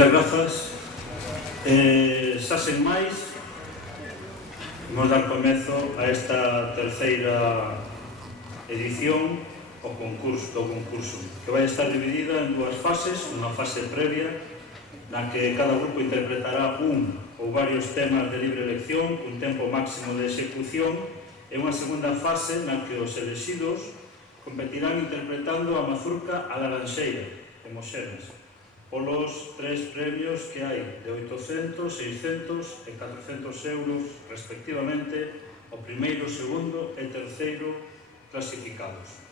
Moitas grazas. Xa sen máis, vamos dar comezo a esta terceira edición do concurso, que vai estar dividida en dúas fases, unha fase previa, na que cada grupo interpretará un ou varios temas de libre elección, cun tempo máximo de execución, e unha segunda fase na que os elexidos competirán interpretando a mazurca a laranxeira, de Moxenas, polos 3 premios que hai de 800, 600 e 400 euros, respectivamente, o primeiro, segundo e terceiro clasificados.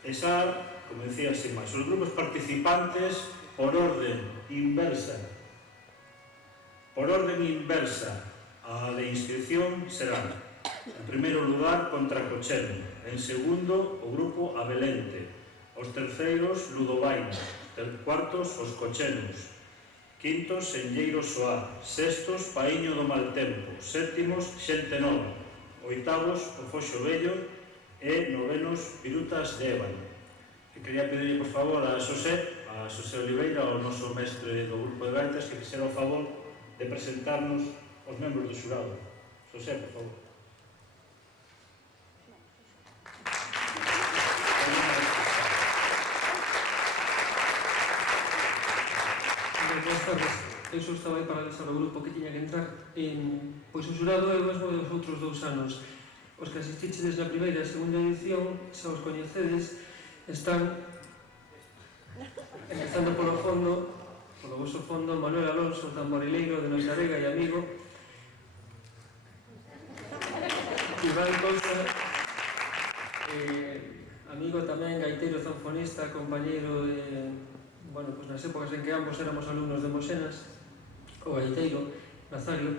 E xa, como decía, sin máis, os grupos participantes por orden inversa. Por orden inversa, a de inscripción serán, en primeiro lugar, Contracocheno, en segundo, o grupo Abelente, os terceiros, Ludobaina, cuartos, os Cochenos, quintos, Senlleiro Soar, sextos, Paíño do Mal Tempo, sétimos, Xente Nova, oitavos, o Foxo Vello e novenos, Virutas de Ébano. E quería pedirle, por favor, a Xosé Oliveira, o noso mestre do grupo de gaitas, que fixera o favor de presentarnos os membros do xurado. Xosé, por favor. Boas tardes. Eu só estaba aí para avisar ao grupo que tiña que entrar. Pois o xurado é o mesmo dos outros 2 anos. Os que asistichedes na primeira e segunda edición, xa os coñecedes, están, empezando polo vosso fondo, Manuel Alonso, tamborileiro de nosa vega e amigo, Iván Costa, amigo tamén, gaiteiro, zanfonista, compañeiro de... Bueno, pues nas épocas en que ambos éramos alumnos de Moxenas, o gaiteiro, Nazario,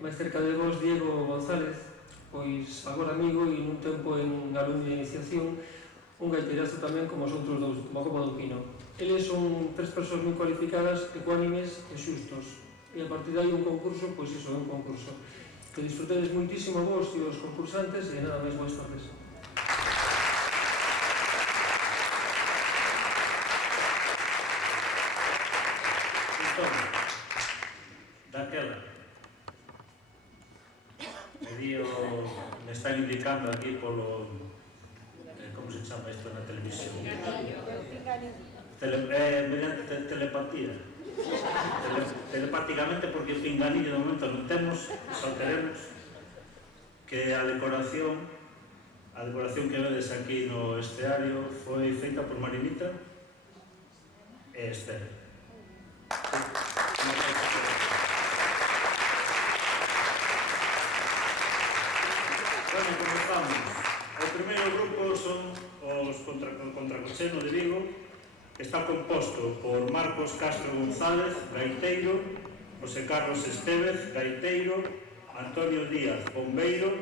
máis cerca de vos, Diego González, pois agora amigo e nun tempo en alumno de iniciación, un gaiteirazo tamén como os outros dous, como Copa do Pino. Eles son 3 persoas moi cualificadas, ecuánimes e xustos. E a partir de aí un concurso, pois iso é un concurso. Que disfrutedes moitísimo vos e os concursantes e nada máis, boas tardes. Daquela me están indicando aquí polo como se chama isto na televisión, mediante telepatía, telepáticamente, porque pinganillo de momento non temos, só queremos que a decoración que vedes aquí no esteario foi feita por Marinita e Esther. Bueno, comenzamos. O primeiro grupo son os Contracocheno de Vigo, que está composto por Marcos Castro González, gaiteiro, José Carlos Estévez, gaiteiro, Antonio Díaz, bombeiro,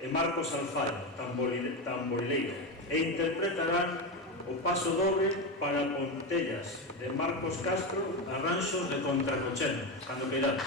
e Marcos Alfaya, tamborileiro, e interpretarán o paso dobre para Pontellas de Marcos Castro, arranxos de Contracocheno, cando queirades.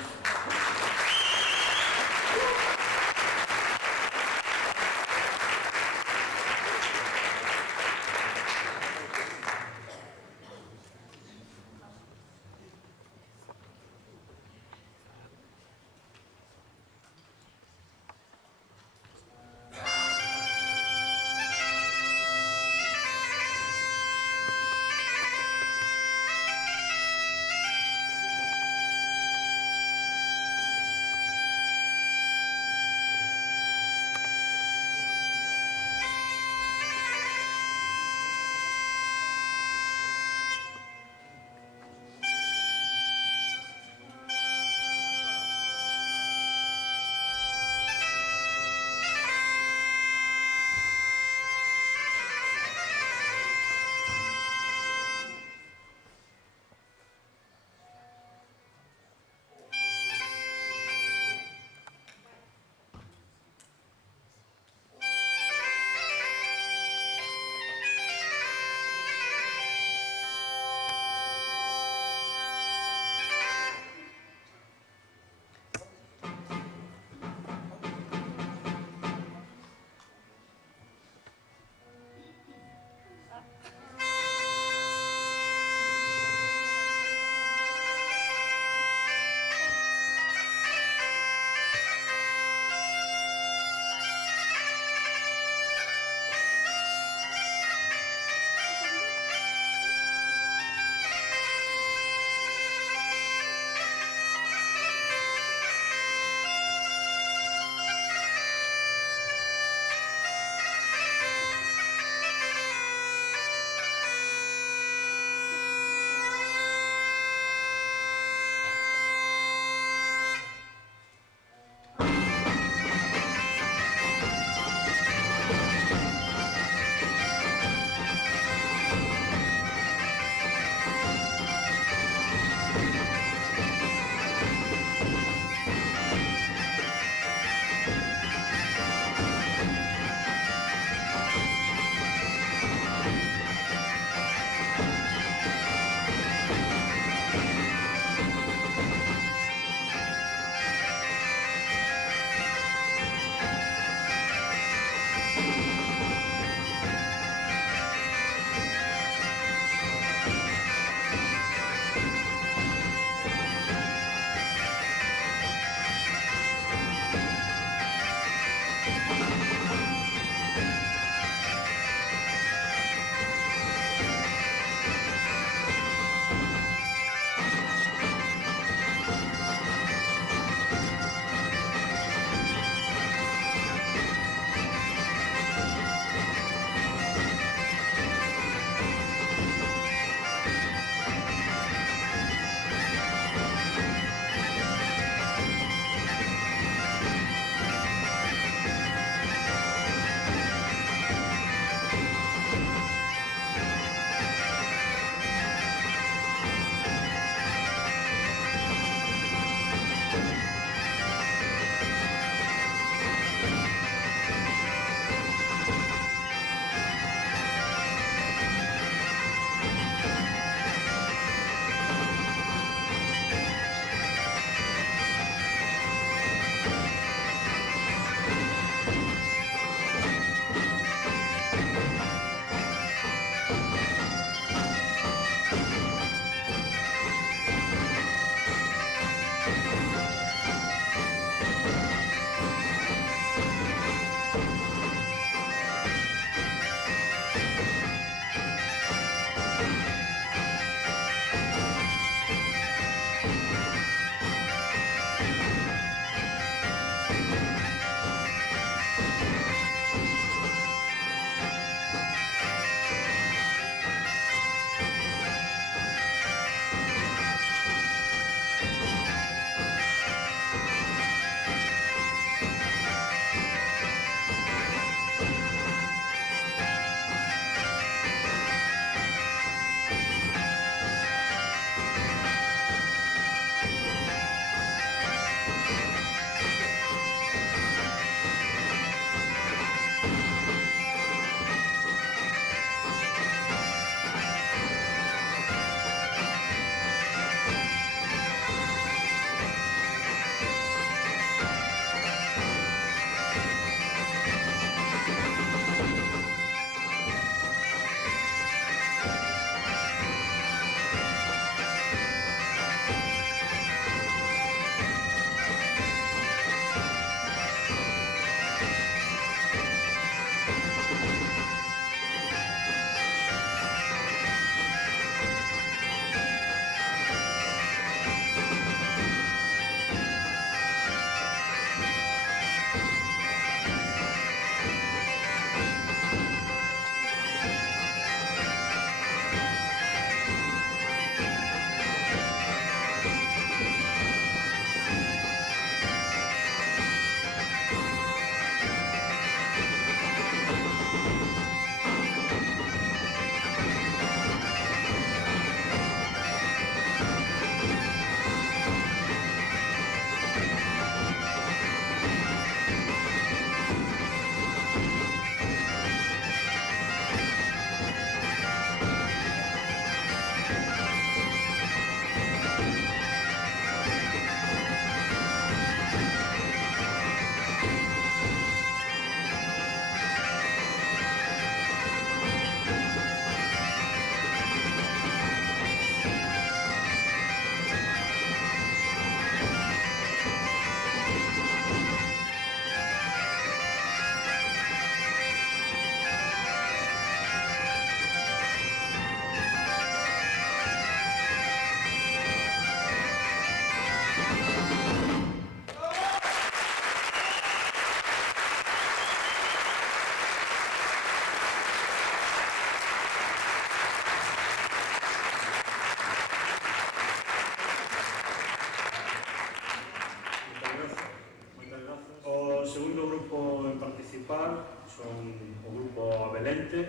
Vicente,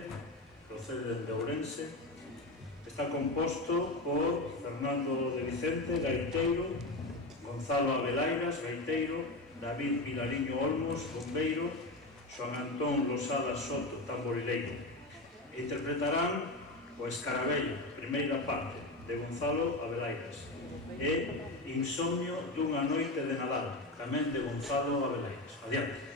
procede de Ourense. Está composto por Fernando de Vicente, gaiteiro, Gonzalo Abelairas, gaiteiro, David Vilariño Olmos, bombeiro, Xoan Antón Losada Soto, tamborileiro. E interpretarán o Escarabello, primeira parte, de Gonzalo Abelairas, e Insomnio dunha noite de Nadal, tamén de Gonzalo Abelairas. Adiante.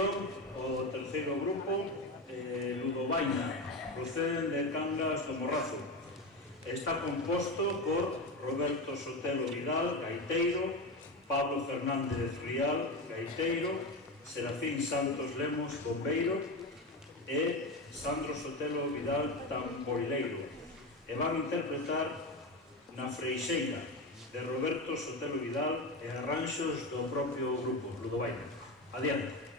continuación, o terceiro grupo, Ludobaina, proceden de Cangas do Morrazo. Está composto por Roberto Sotelo Vidal, gaiteiro, Pablo Fernández Rial, gaiteiro, Serafín Santos Lemos, bombeiro, e Sandro Sotelo Vidal, tamborileiro. E van interpretar Na Freixeira, de Roberto Sotelo Vidal, e arranxos do propio grupo, Ludobaina. Adiante.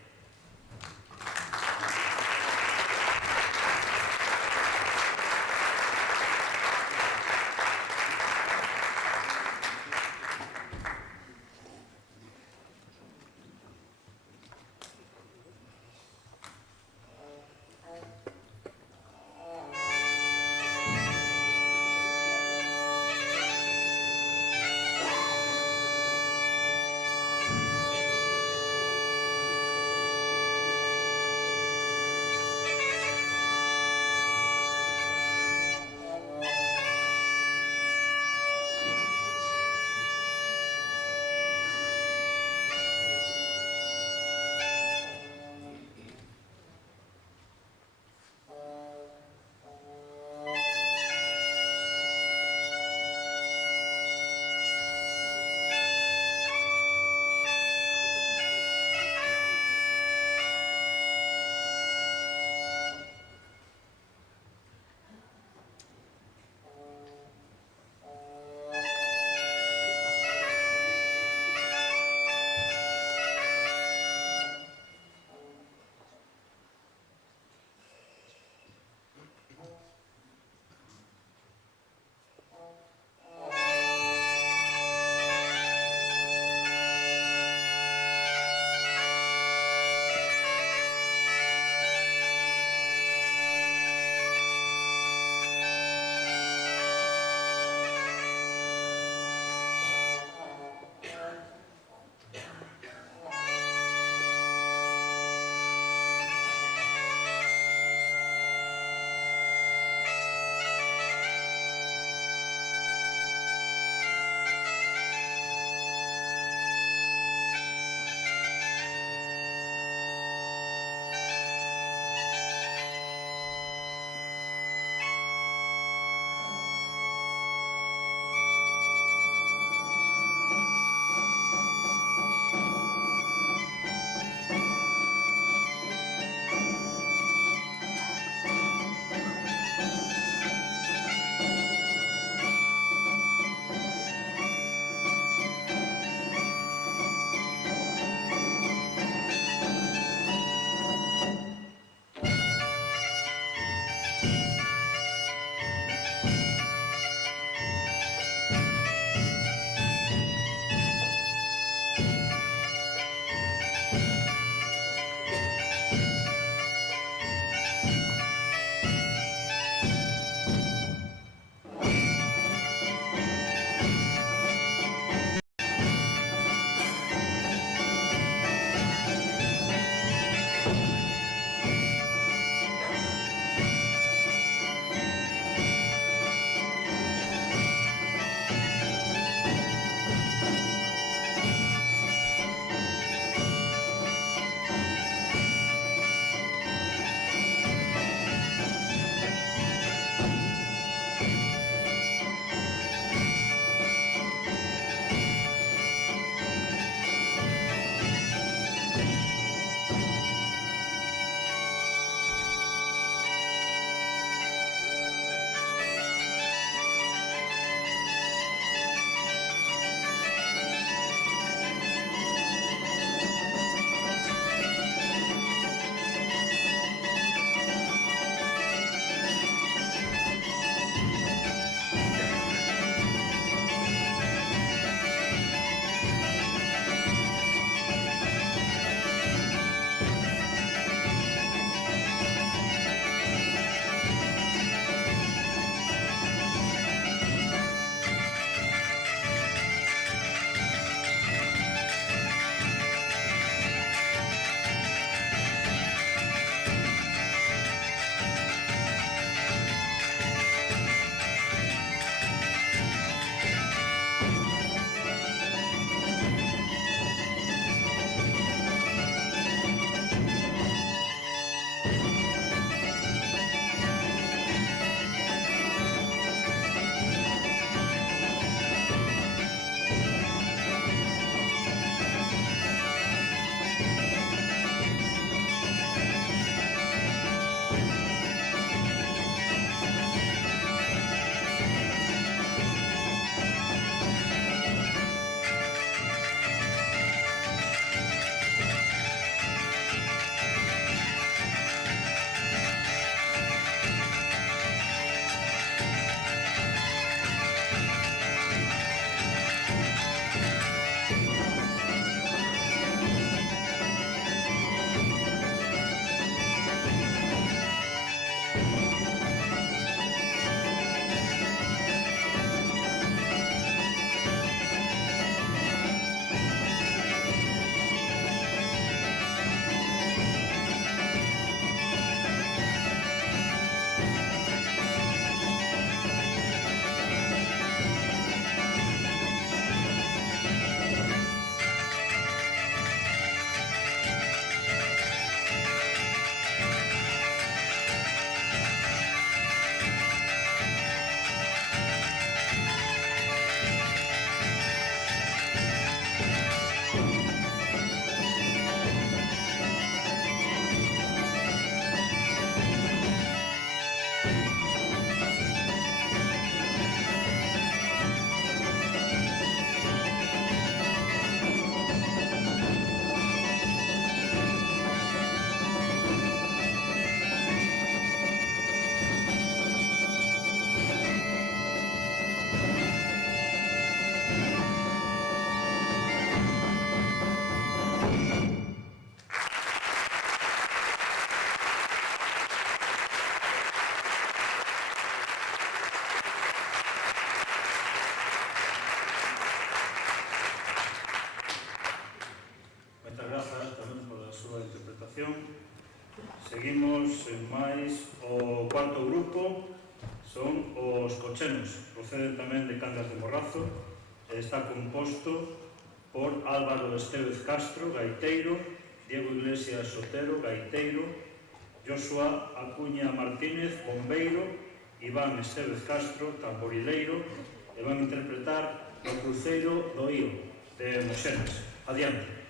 Seguimos en máis. O cuarto grupo son os cochenos, proceden tamén de Cangas de Morrazo, e está composto por Álvaro Estévez Castro, gaiteiro, Diego Iglesias Sotero, gaiteiro, Joshua Acuña Martínez, bombeiro, Iván Estévez Castro, tamborileiro, e van interpretar o Cruceiro do Ío, de Moxenas. Adiante.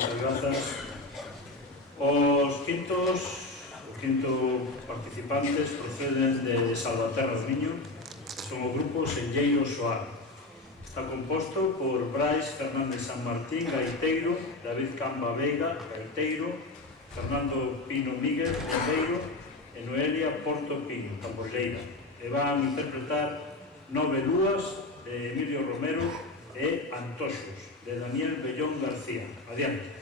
Moitas grazas. Os quinto participantes proceden de Salvaterra do Miño, son o grupo Senlleiro Soar. Está composto por Brais Fernández San Martín, gaiteiro, David Camba Veiga, gaiteiro, Fernando Pino Míguez, gaiteiro, e Noelia Porto Pino, tamborleira. E van interpretar Nove Lúas, de Emilio Romero, e Antoxos, de Daniel Bellón García. Adiante.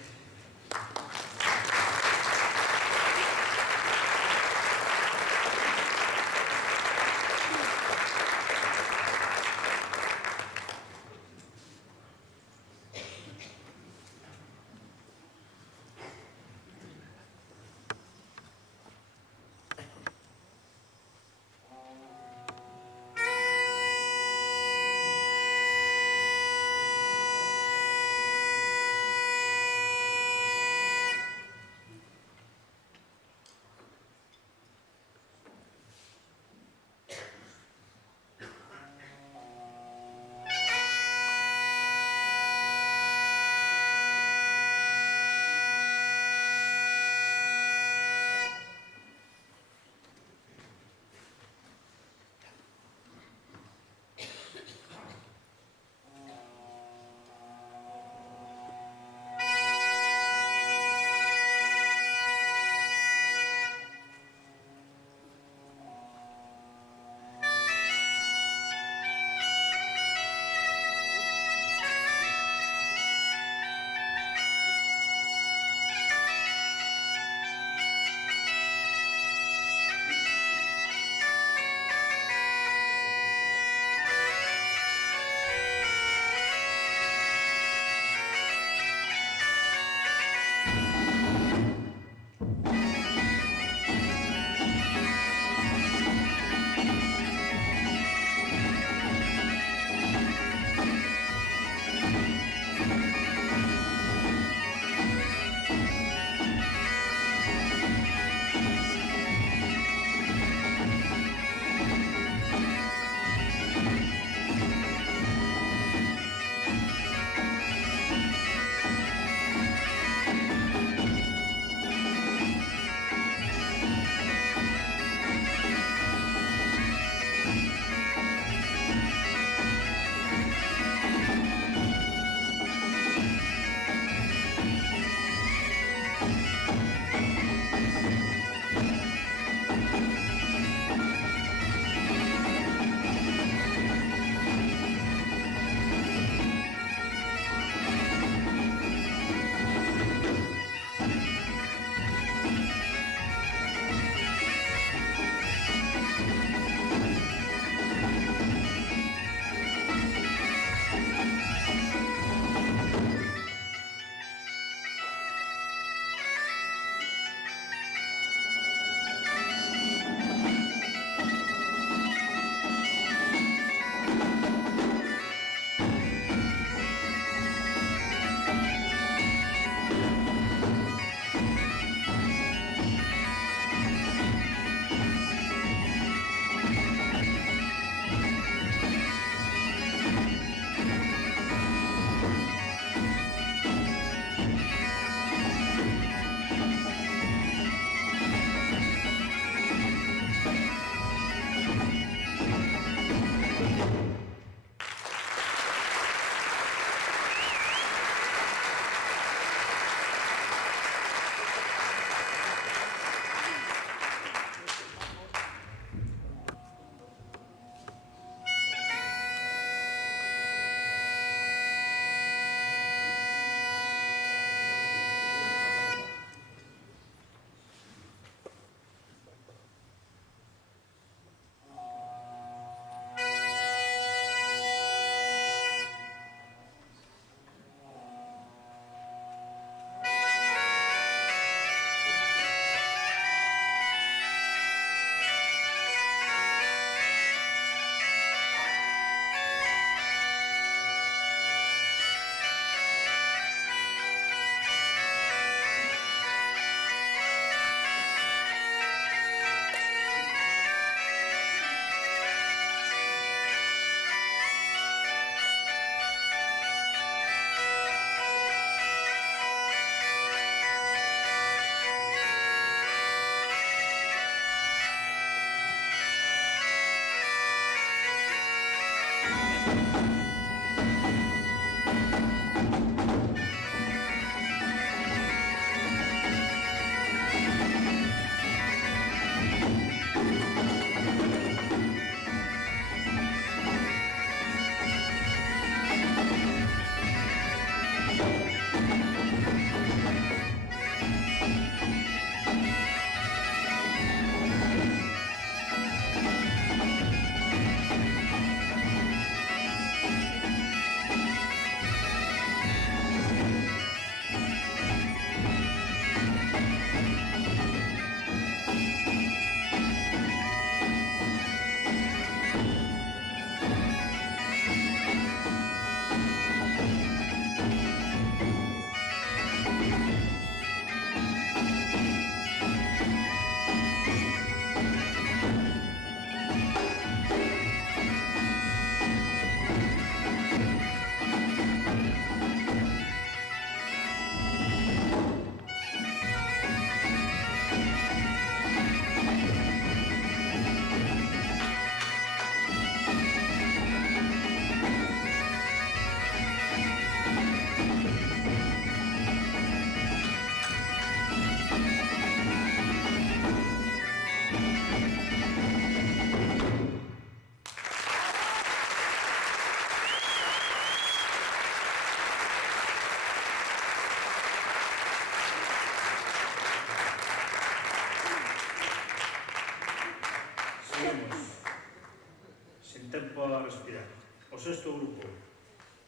Sin tempo a respirar. O sexto grupo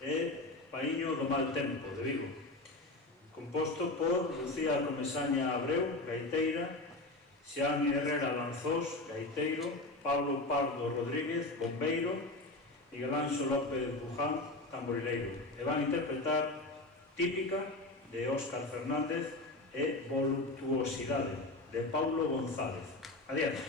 é Paíño do Mal Tempo, de Vigo, composto por Lucía Comesaña Abreu, gaiteira, Xián Herrera Lanzós, gaiteiro, Pablo Pardo Rodríguez, bombeiro, Miguel Anxo López Buján, tamborileiro, e van interpretar Típica, de Óscar Fernández, e Voluptuosidade, de Paulo González. Adiante.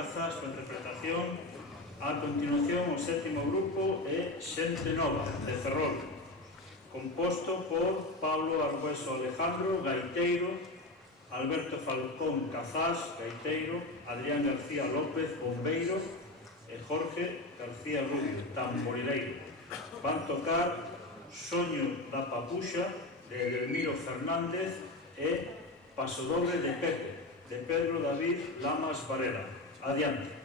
grazas pola interpretación. A continuación, o sétimo grupo é Xente Nova, de Ferrol, composto por Pablo Argueso Alejandro, gaiteiro, Alberto Falcón Cazás, gaiteiro, Adrián García López, bombeiro, e Jorge García Rubio, tamborileiro. Van tocar Soño da Papuxa, de Edelmiro Fernández, e Pasodobre de Pepe, de Pedro David Lamas Varela. Adiante.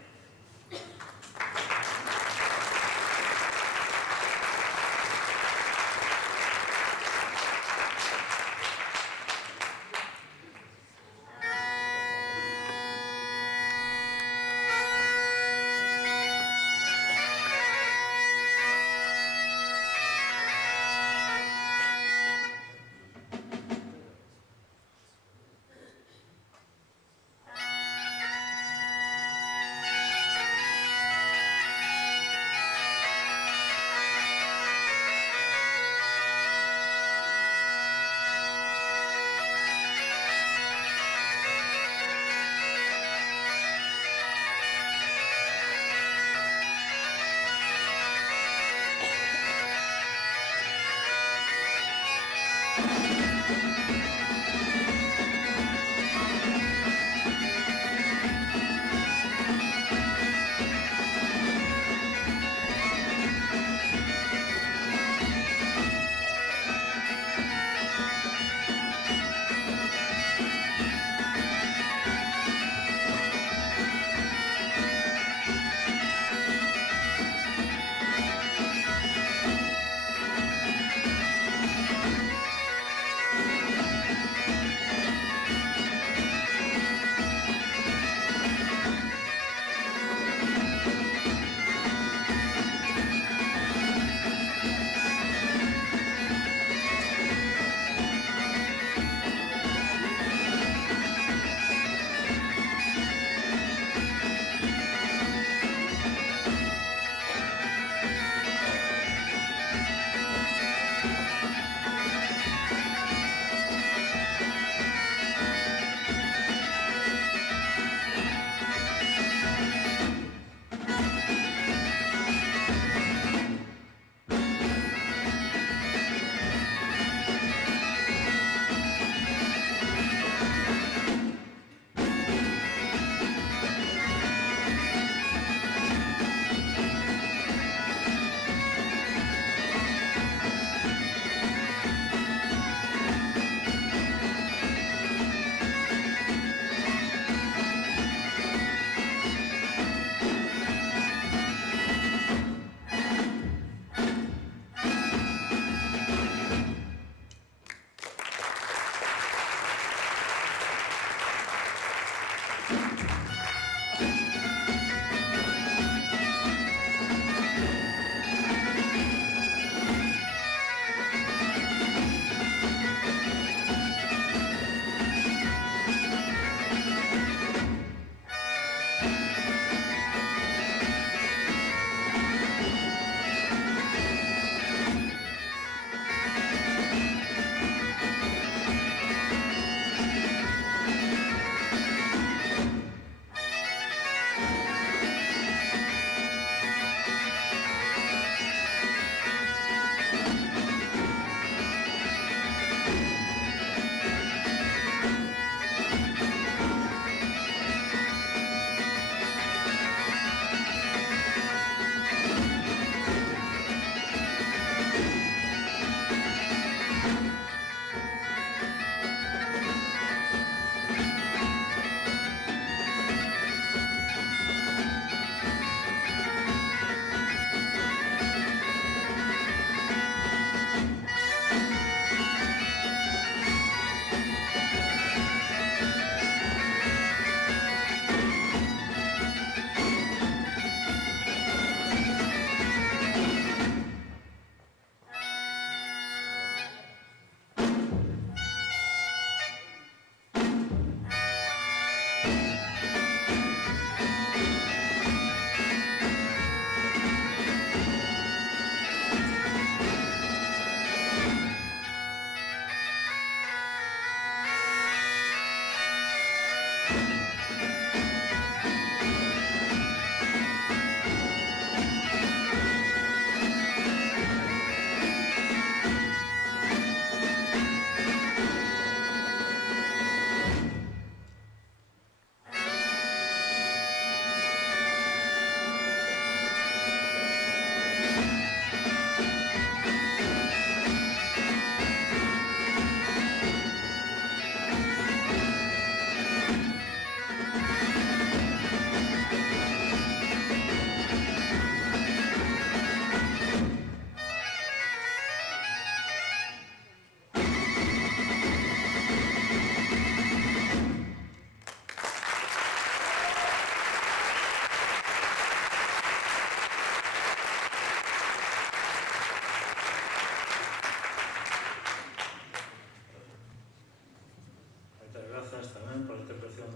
grazas tamén pola interpretación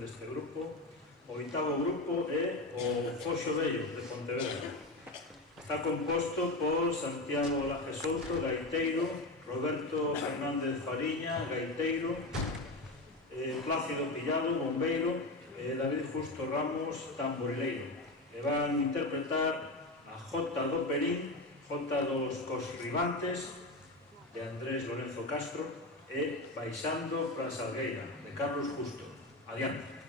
deste grupo. O oitavo grupo é o Foxo Vello, de Pontevedra. Está composto por Santiago Laje Souto, gaiteiro, Roberto Fernández Fariña, gaiteiro, Plácido Pillado, bombeiro, e David Justo Ramos, tamborileiro. E van interpretar a Jota do Perín, Jota dos Cosribantes, de Andrés Lorenzo Castro, e Baixando para a Salgueira, de Carlos Justo. Adiante.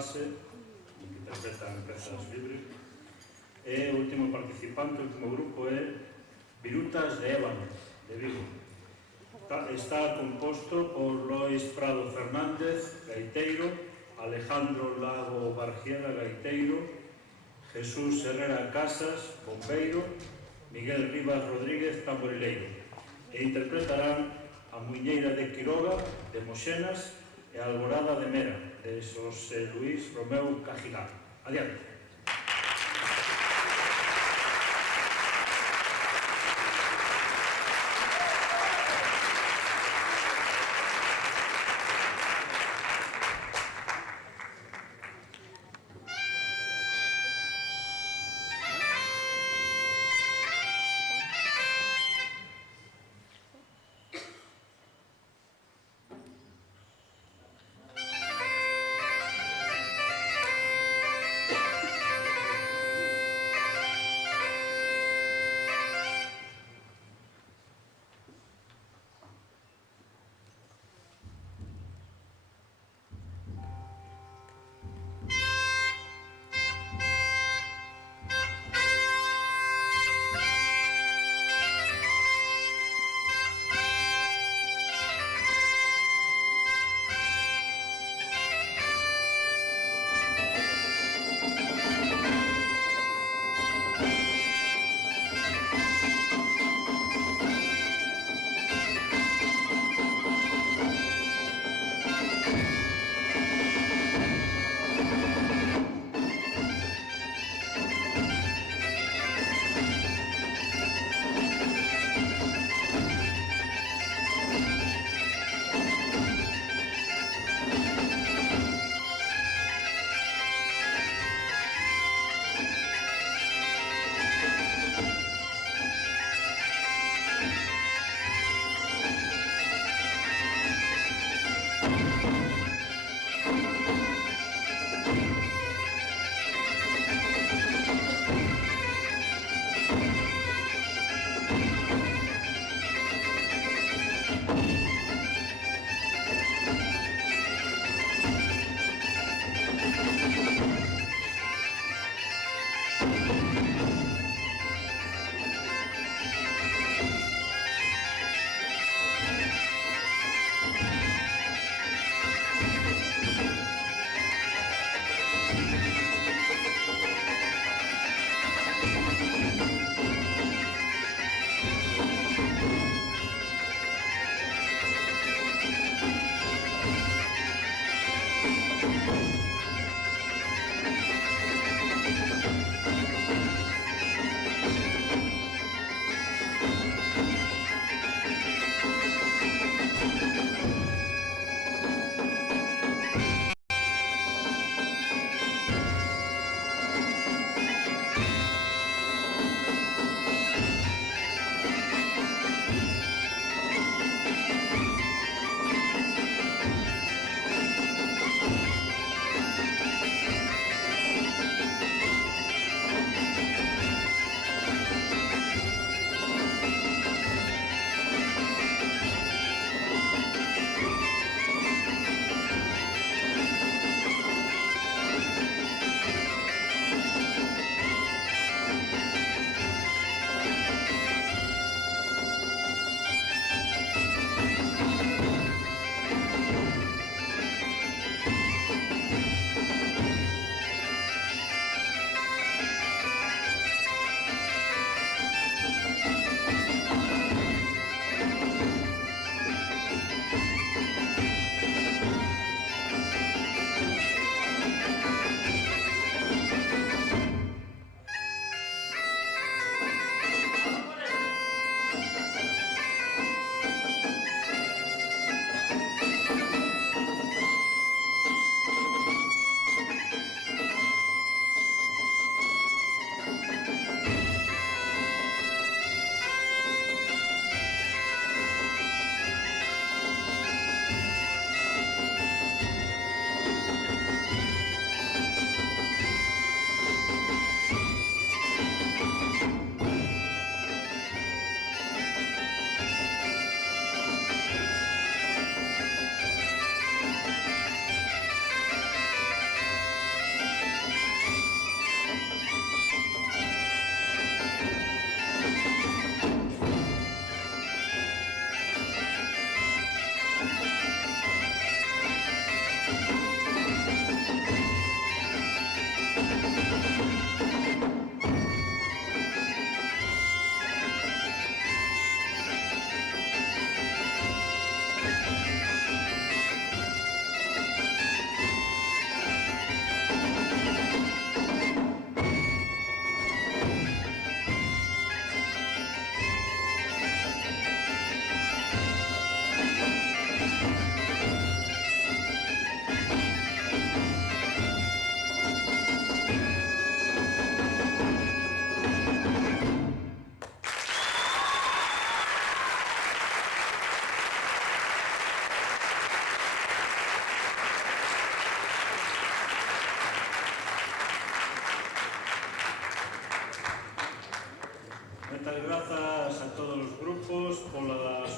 base, que interpretan pezas libres. E o último participante, o último grupo é Virutas de Ébano, de Vigo. Está composto por Lois Prado Fernández, gaiteiro, Alejandro Lago Bargiela, gaiteiro, Jesús Herrera Casas, bombeiro, Miguel Rivas Rodríguez, tamborileiro. E interpretarán a Muiñeira de Quiroga, de Moxenas, e a Alborada de Mera, de Xosé Luís Romeu Cajigán. Adiante.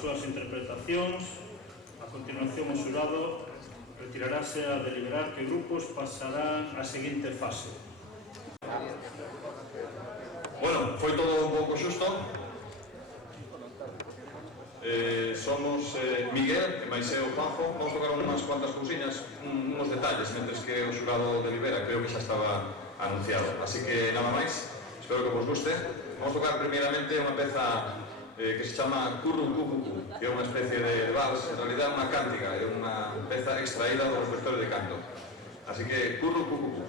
súas interpretacións. A continuación, o xurado retirarase a deliberar que grupos pasarán a seguinte fase. Bueno, foi todo un pouco xusto. Somos Miguel e máis eu, Juanjo. Vamos tocar unhas cuantas cousiñas, uns detalles, mentres que o xurado delibera, creo que xa estaba anunciado. Así que nada máis, espero que vos guste. Vamos tocar primeiramente unha peza que se chama Curru Cucucu, que é unha especie de vals, en realidad unha cántiga, é unha peza extraída do repertorio de canto. Así que Curru Cucucu.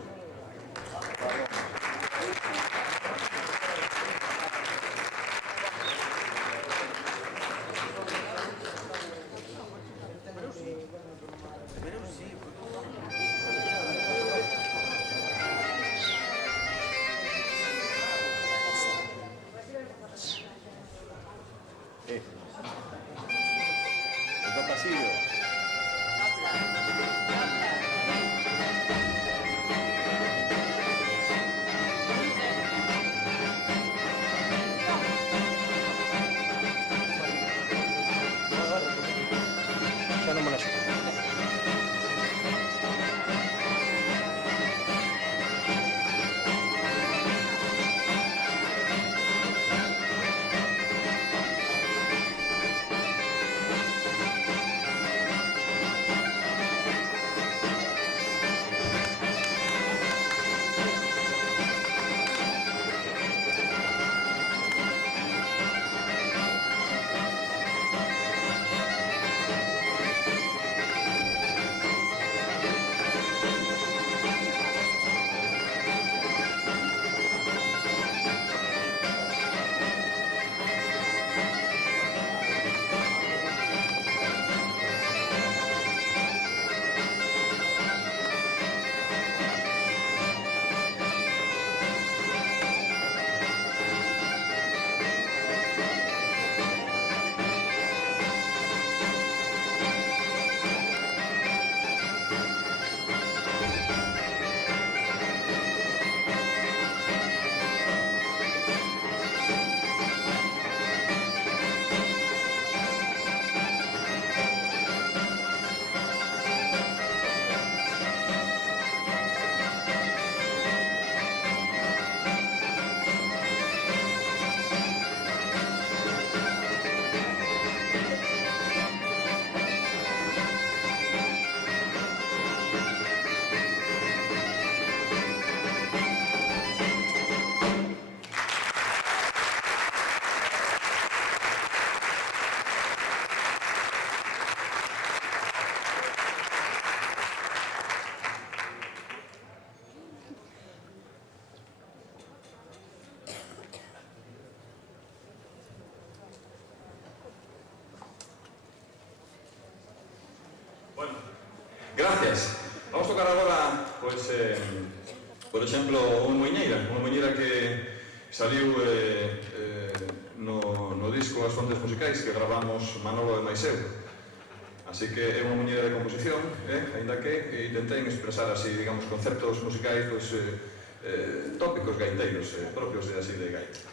Bueno, gracias. Vamos tocar agora, pois, por exemplo, unha moiñeira que saliu no disco As Fontes Musicais que gravamos Manolo e máis eu. Así que é unha moiñeira de composición, ainda que intentei expresar así, digamos, conceptos musicais, pois, tópicos gaiteiros, propios de así de gaita.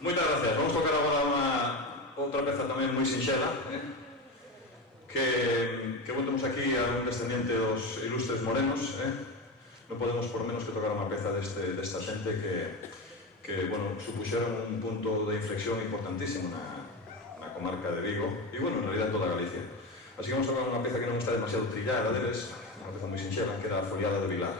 Moitas gracias. Vamos tocar agora outra peza tamén moi sinxela, que voltemos aquí a un descendiente dos ilustres morenos. Non podemos por menos que tocar unha peza desta xente que supuxeron un punto de inflexión importantísimo na comarca de Vigo e, en realidad, en toda Galicia. Así que vamos a tocar unha peza que non está demasiado trillada deles, unha peza moi sinxela, que era a Foliada de Vilar.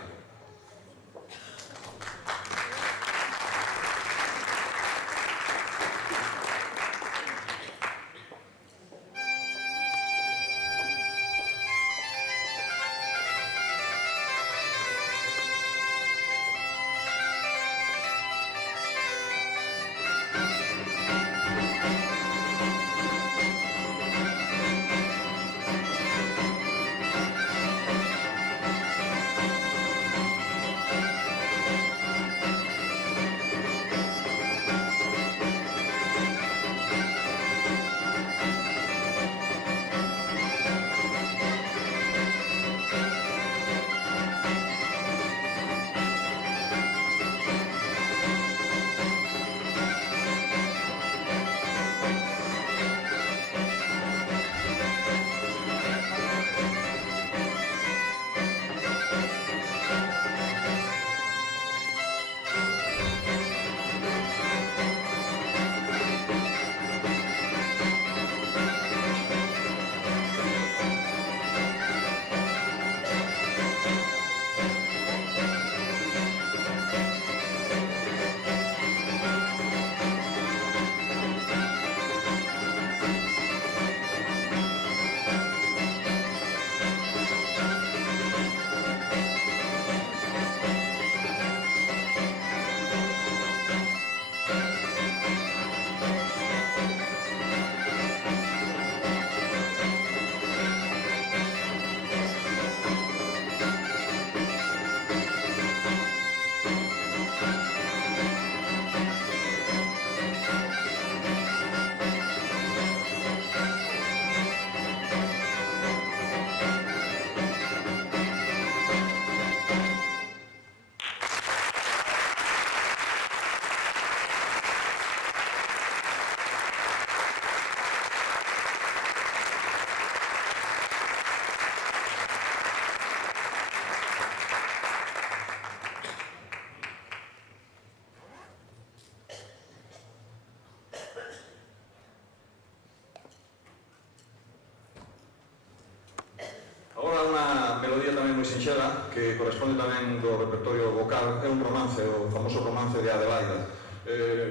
Sinxela, que corresponde tamén do repertorio vocal, é un romance, o famoso romance de Adelaida.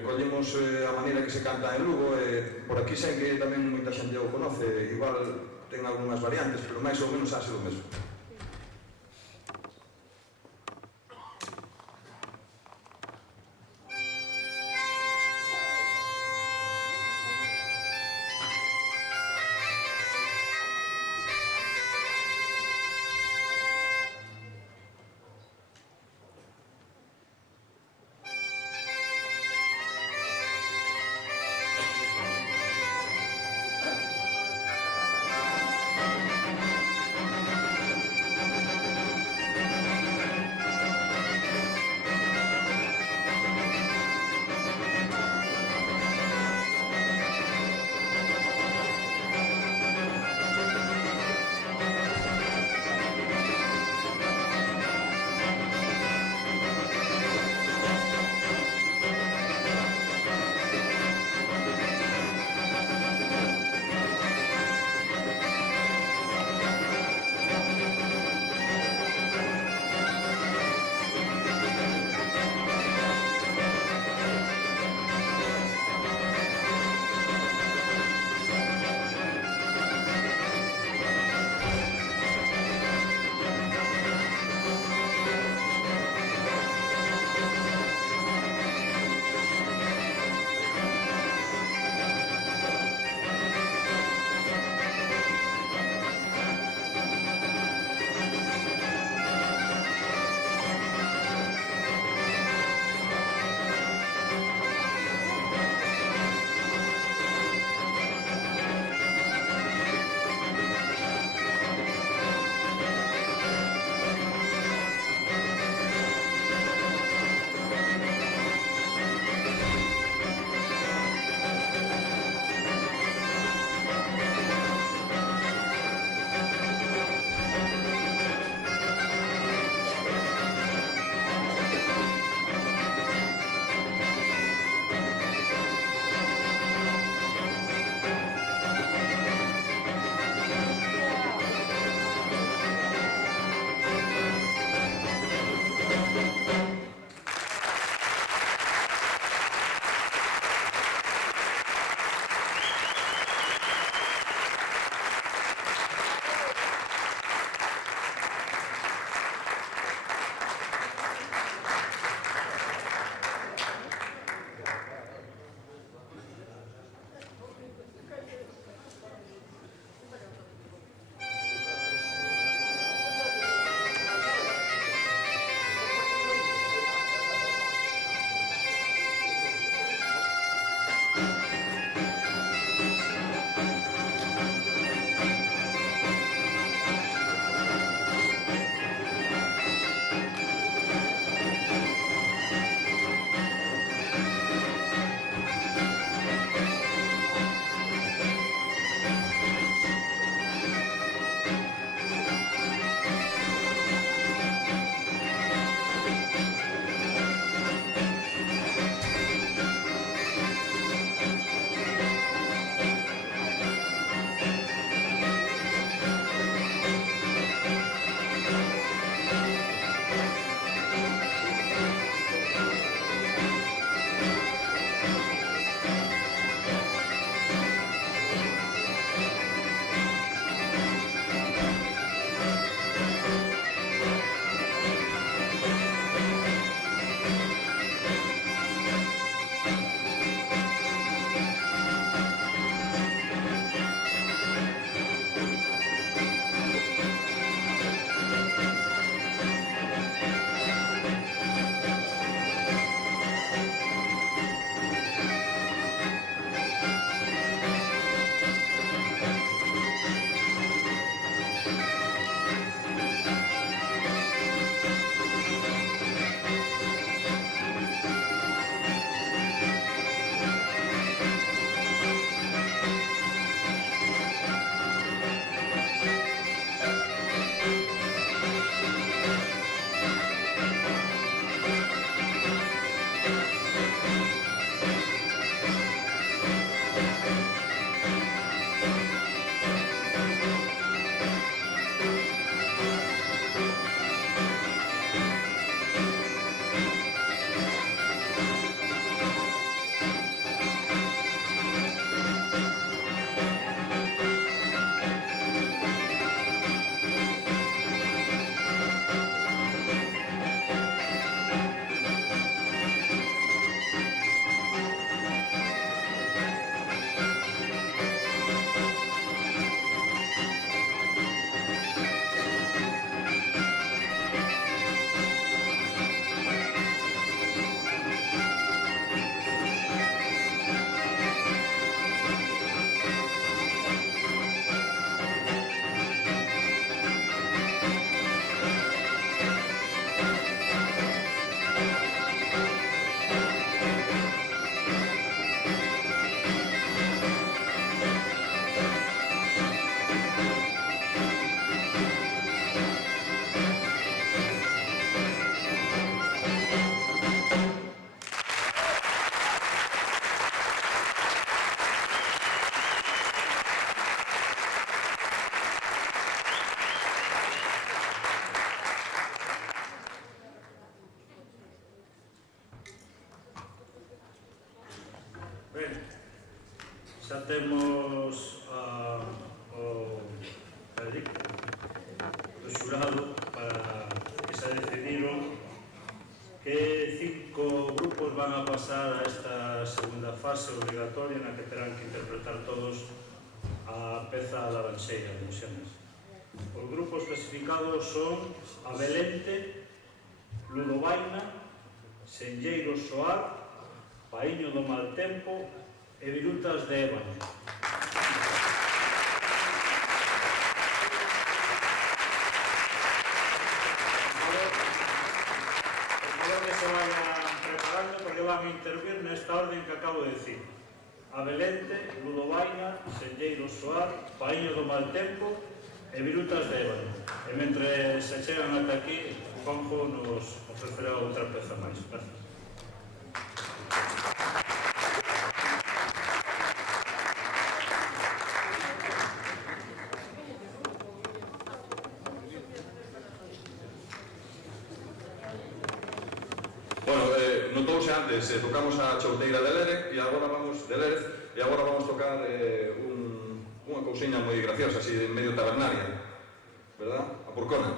Collemos a maneira que se canta en Lugo, e por aquí sei que tamén moita xente o conoce, igual ten algunhas variantes, pero máis ou menos hace o mesmo. Xa temos o verdict do xurado para que se decidiron que 5 grupos van a pasar a esta segunda fase obligatoria na que terán que interpretar todos a peza laranxeira de Moxenas. Os grupos clasificados son Abelente, Ludovaina, Senlleiro Soar, Paíño do Mal Tempo e Virutas de Ébano. Que se vayan preparando porque van a intervir nesta orden que acabo de decir: Abelente, Ludovaina, Senlleiro Soar, Paíño do Mal Tempo e Virutas de Ébano. E mentre se chegan ata aquí, Juanjo nos ofrecerá outra peza máis. Gracias. Notouse antes, tocamos a chouteira de Lérez e agora vamos tocar unha cousiña moi graciosa, así medio tabernaria, verdad? A porcona.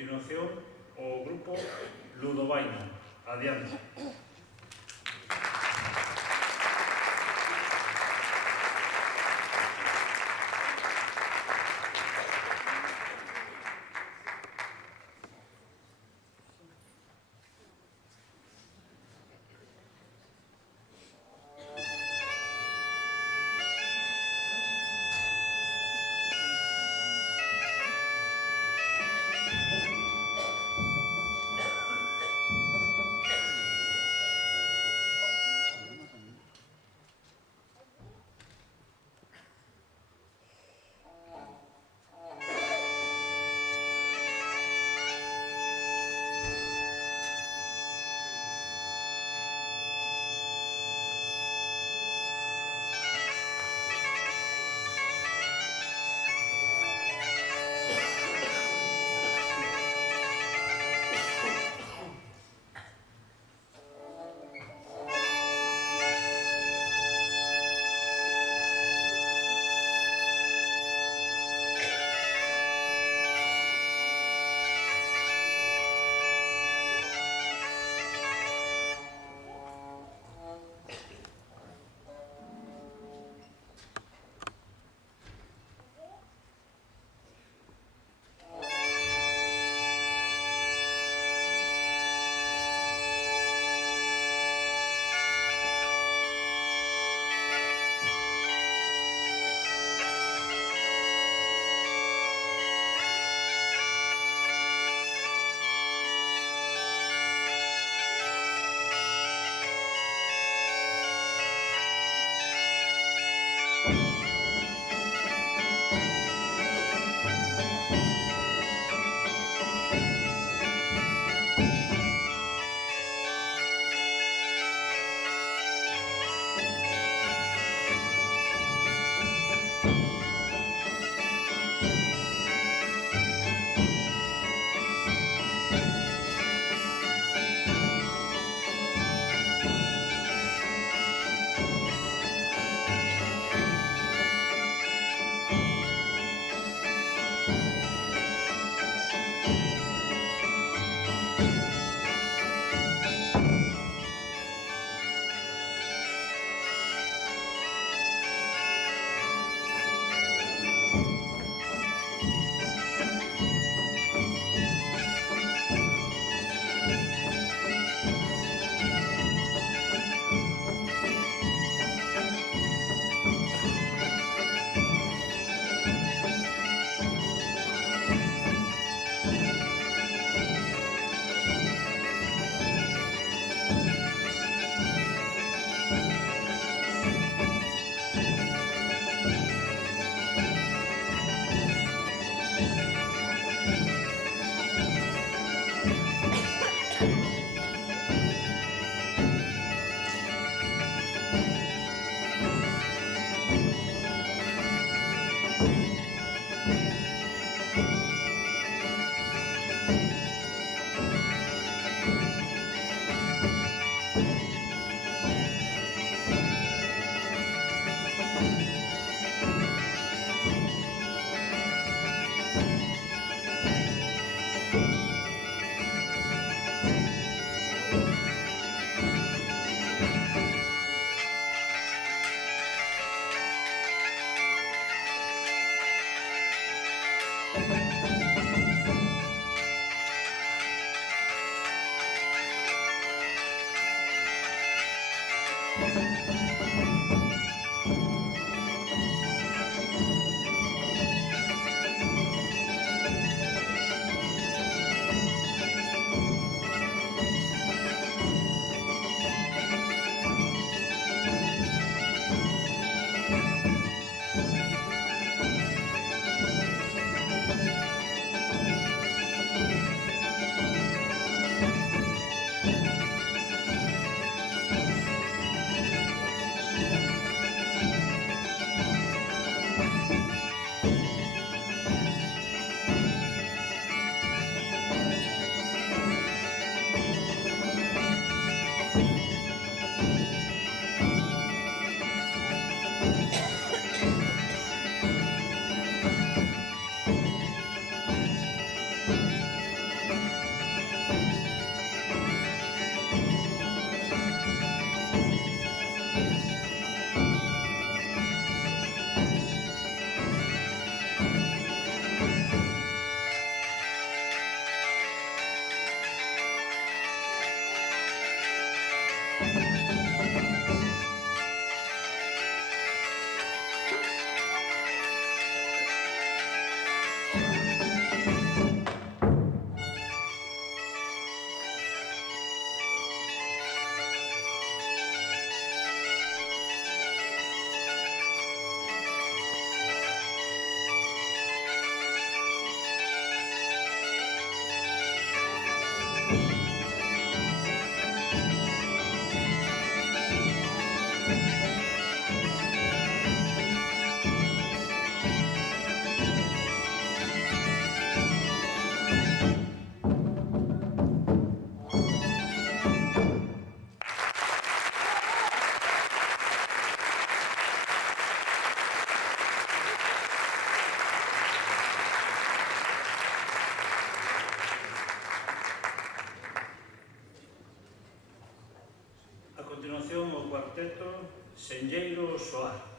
continuación, o grupo Ludovaina. Adiante. cuarteto Senlleiro Soar.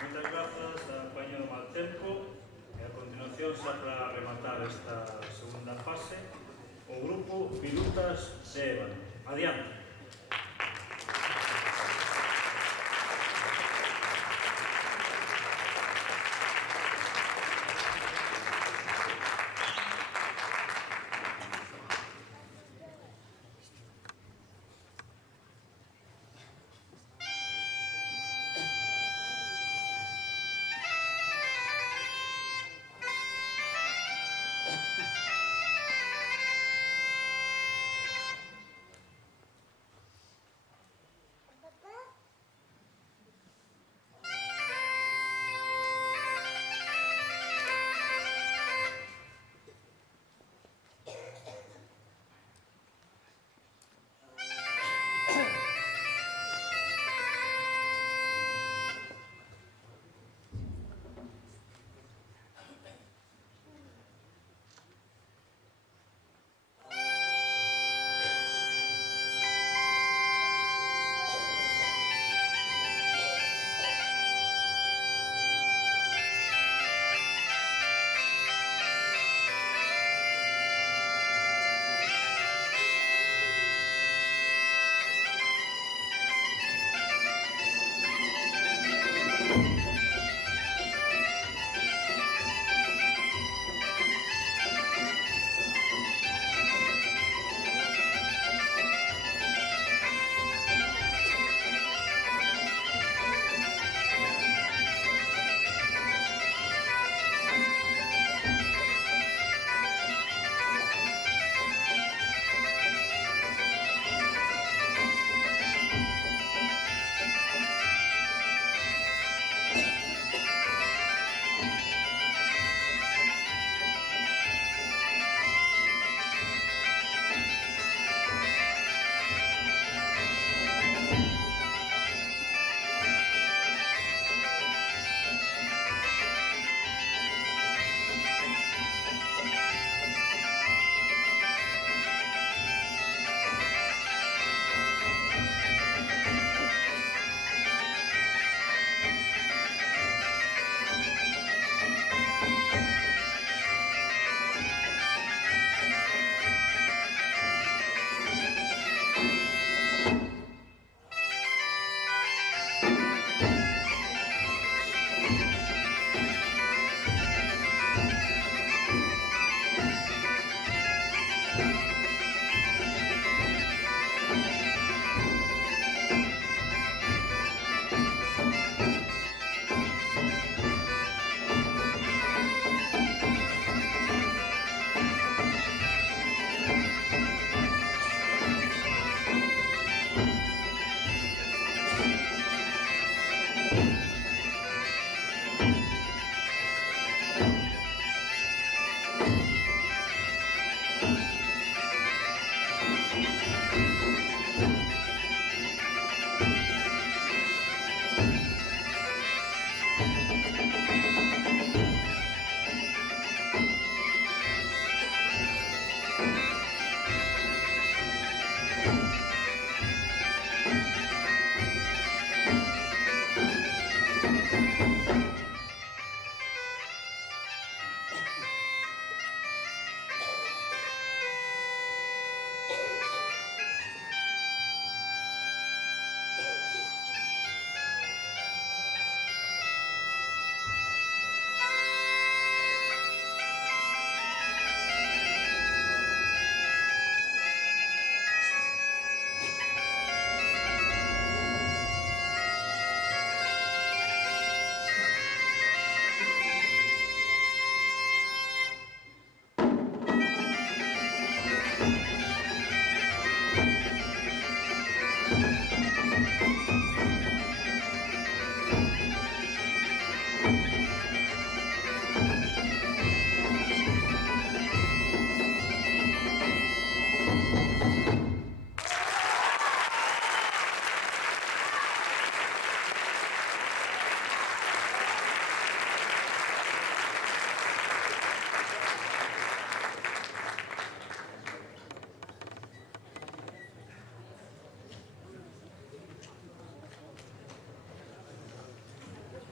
Moitas grazas a Paño do Mal Tempo e a continuación xa para rematar esta segunda fase o grupo Virutas de Ébano. Adiante.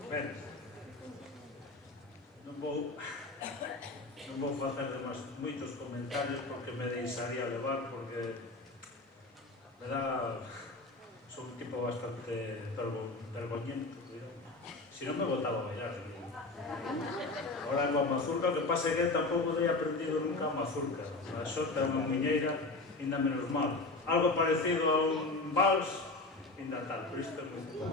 Ben, non vou facer moitos comentarios porque me deixaría levar, porque me dá... Son un tipo bastante vergoñento, si non me botaba a bailar. Ahora con a mazurca, o que pasa é que tampouco teria aprendido nunca a mazurca. A xota é unha muñeira, ainda menos mal. Algo parecido a un vals, ainda tal, pero isto é moi mal.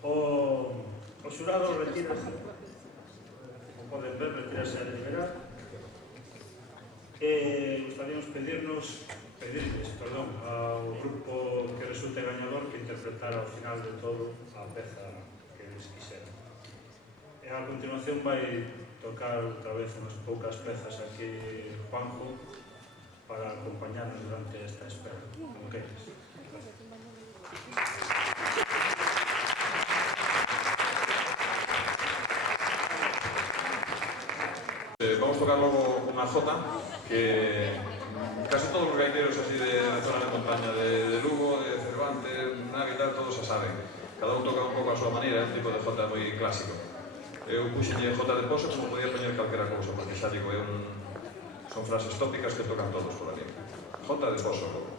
O xurado retírase, como poden ver, retírase a deliberar. Gustaríamos pedirles ao grupo que resulte gañador que interpretara ao final de todo a peza que eles quixeran. E a continuación vai tocar outra vez unhas poucas pezas aquí Juanjo para acompañarnos durante esta espera, como queres. Vamos a tocar logo unha jota que casi todos os gaiteiros así de zona de montaña de Lugo, de Cervantes, Navidad, todos a saben. Cada un toca un pouco a súa maneira, é un tipo de jota moi clásico. Eu puxenlle jota de poso como podía poñer calquera cousa, porque xa digo, son frases tópicas que tocan todos por ali. Jota de poso logo.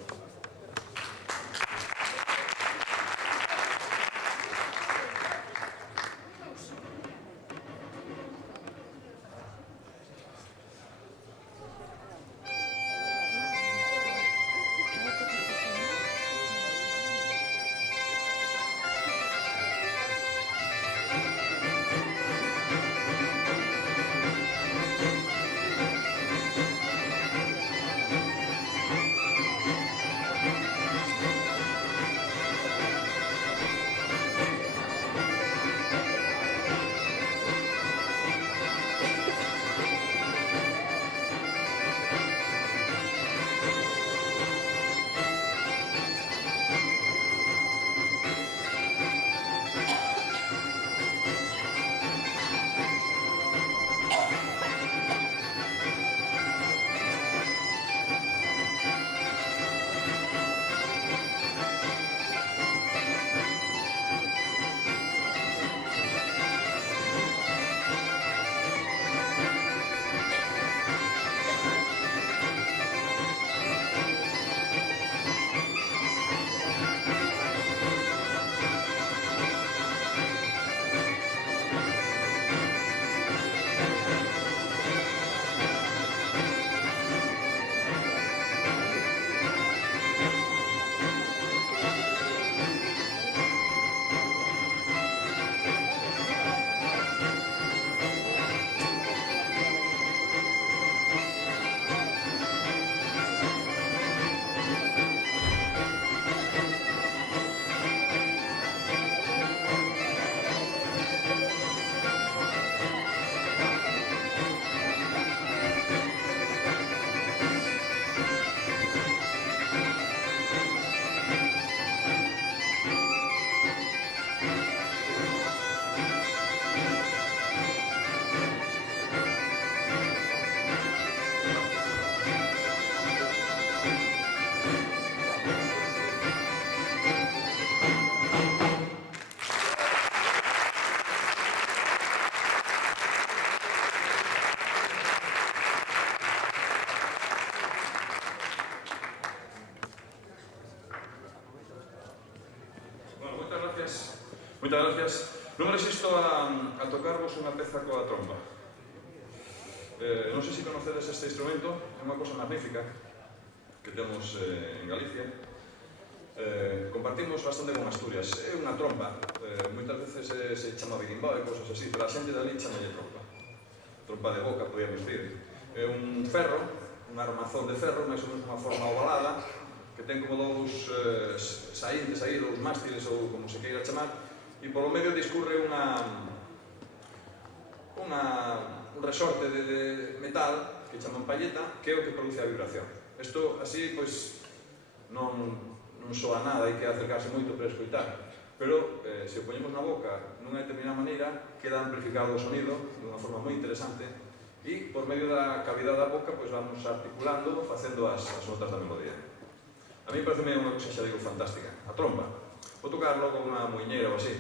Moitas gracias. Non resisto a tocarvos unha peza coa trompa. Non sei se conocedes este instrumento, é unha cosa magnífica que temos en Galicia. Compartimos bastante con Asturias. É unha trompa, moitas veces se chama birimbao e cosas así, pero a xente dali chamalle trompa. Trompa de boca, podíamos dicir. É un ferro, un armazón de ferro, máis ou menos unha forma ovalada, que ten como dous saíntes aí, dous mástiles ou como se queira chamar, e polo medio discurre un resorte de metal que chaman palleta, que é o que produce a vibración. Isto así, pois, non soa nada, hai que acercarse moito para escoitar, pero se o poñemos na boca nunha determinada maneira, queda amplificado o sonido dunha forma moi interesante e por medio da cavidade da boca pois vamos articulando, facendo as notas da melodía. A mí parece unha cosa, xa digo, fantástica. A trompa. Vou tocar logo unha muiñeira ou así.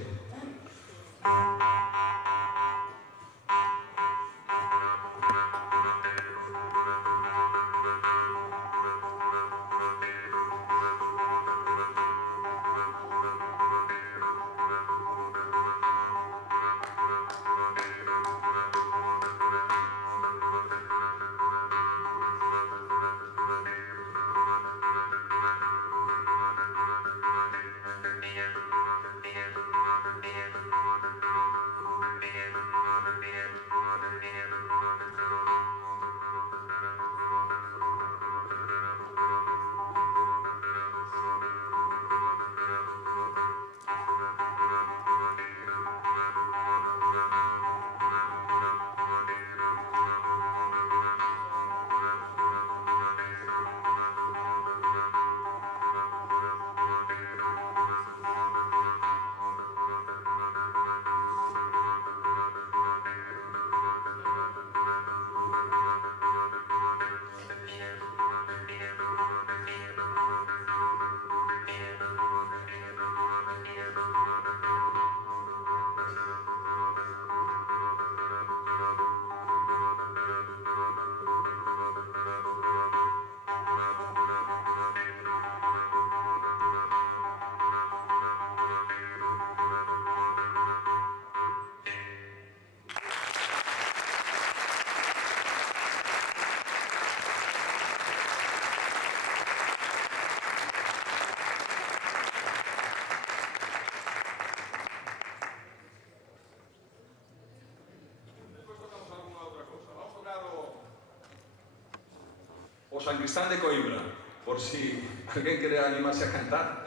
San Cristán de Coimbra, por si alguén quere animarse a cantar.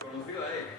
Conocida é.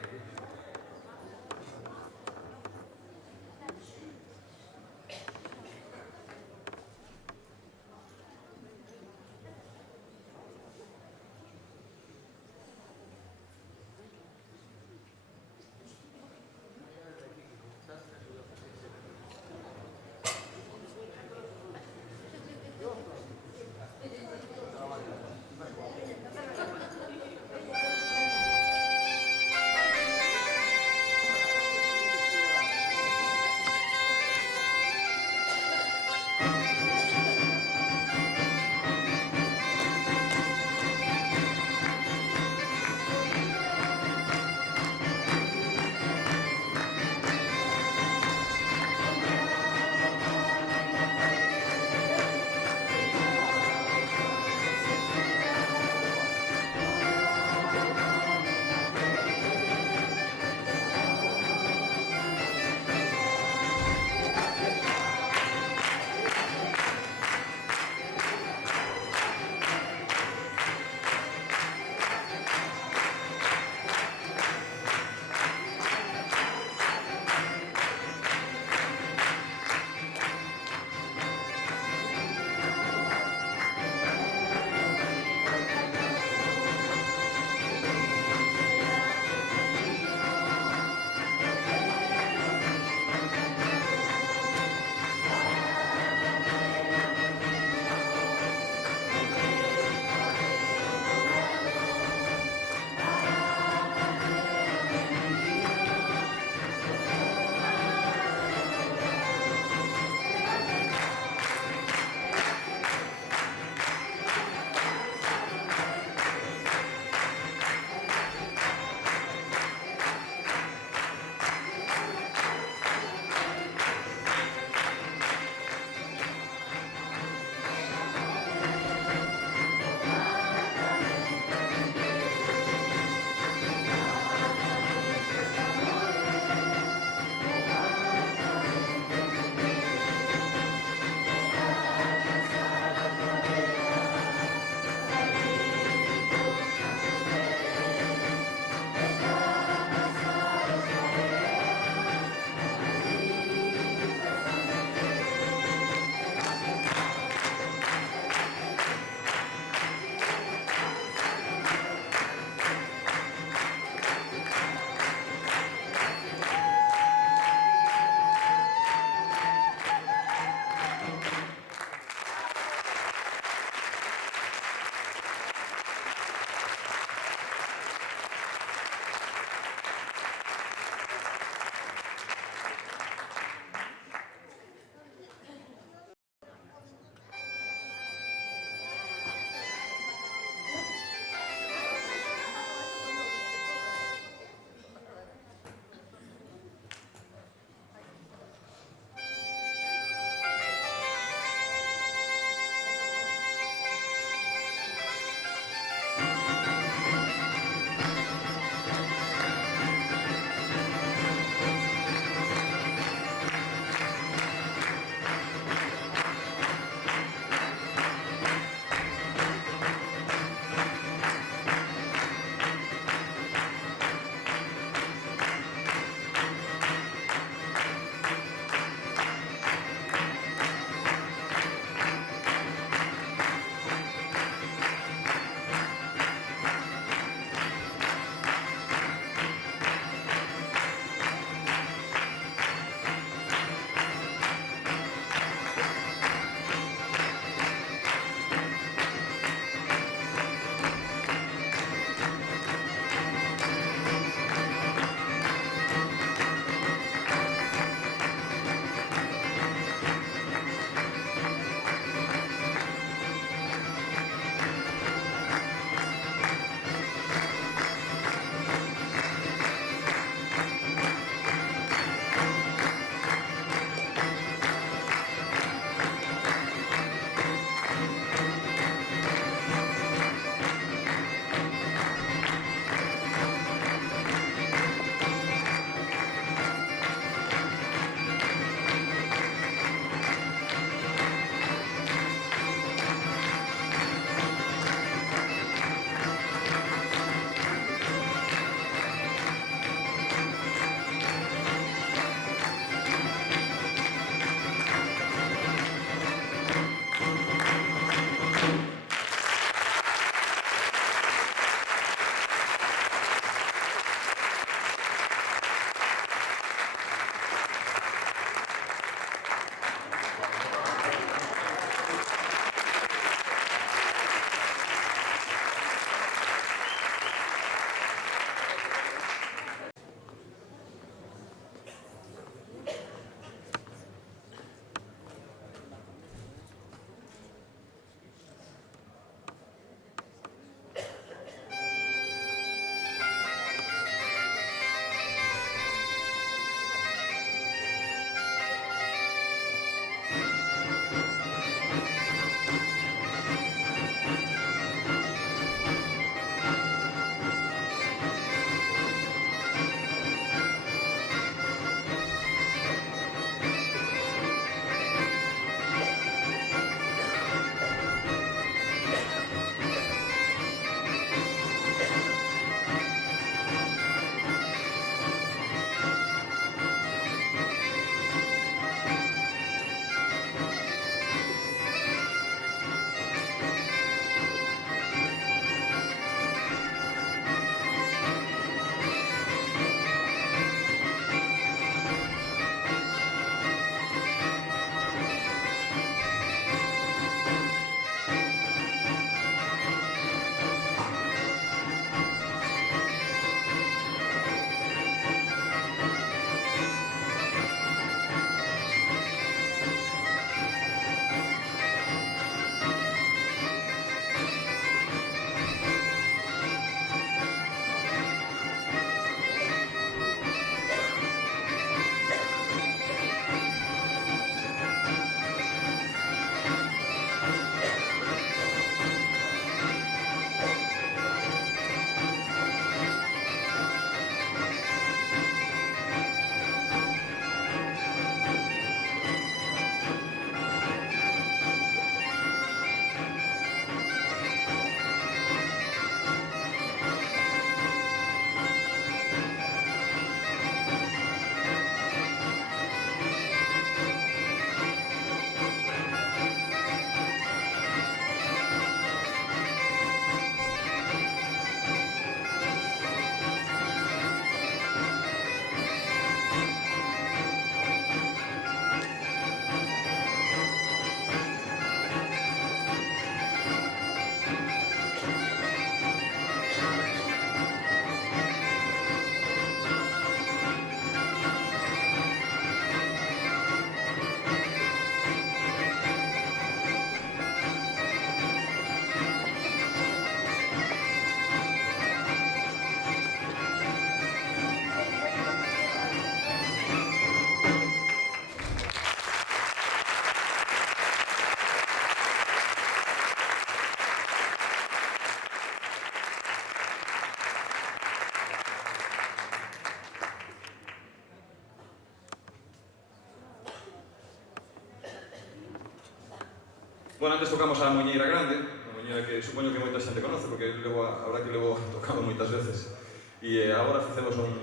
Bueno, antes tocamos a Muiñeira Grande, a Muiñeira que supoño que moita xente conoce, porque habrá que levo tocado moitas veces. E agora facemos un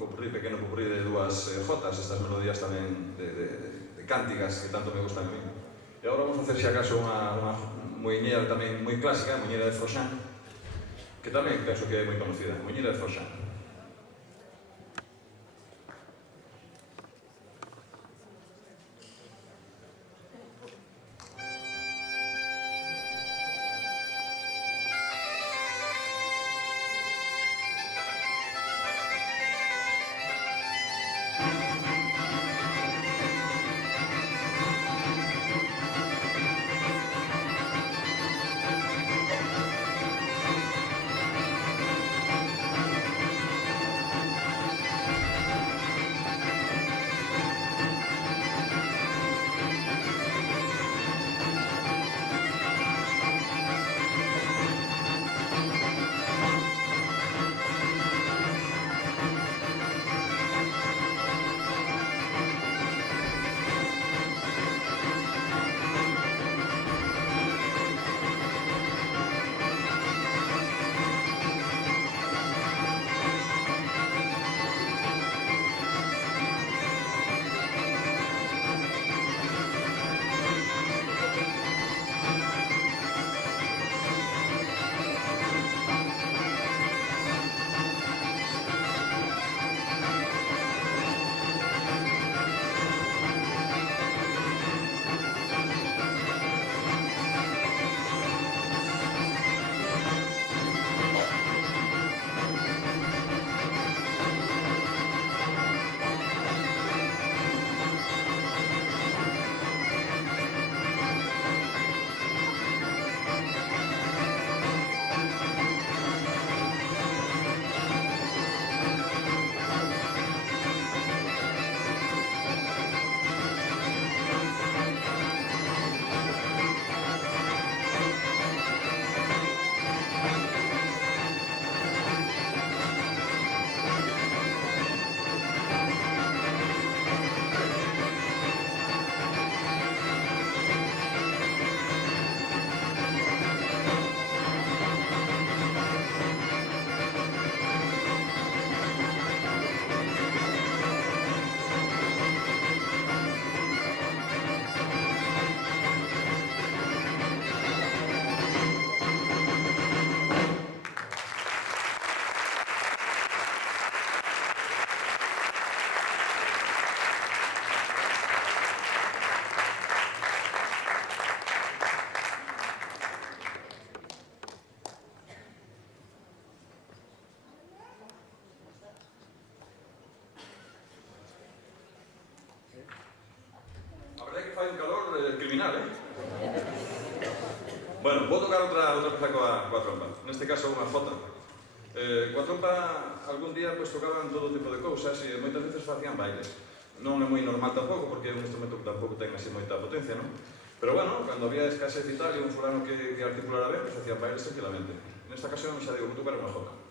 popurrí, pequeno popurrí de dúas jotas, estas melodías tamén de cántigas que tanto me gustan a mí. E agora vamos facer, se acaso, unha muiñeira tamén moi clásica, a Muiñeira de Froxán, que tamén penso que é moi conocida, a Muiñeira de Froxán. Fai un calor criminal, Bueno, vou tocar outra peza coa trompa. Neste caso, unha jota. Coa trompa, algún día, tocaban todo tipo de cousas e moitas veces facían bailes. Non é moi normal tampouco, porque é un instrumento que tampouco ten así moita potencia, non? Pero, bueno, cando había escasez e tal, e un fulano que articulara ben, facían bailes tranquilamente. Nesta ocasión, xa digo, vou tocar unha jota.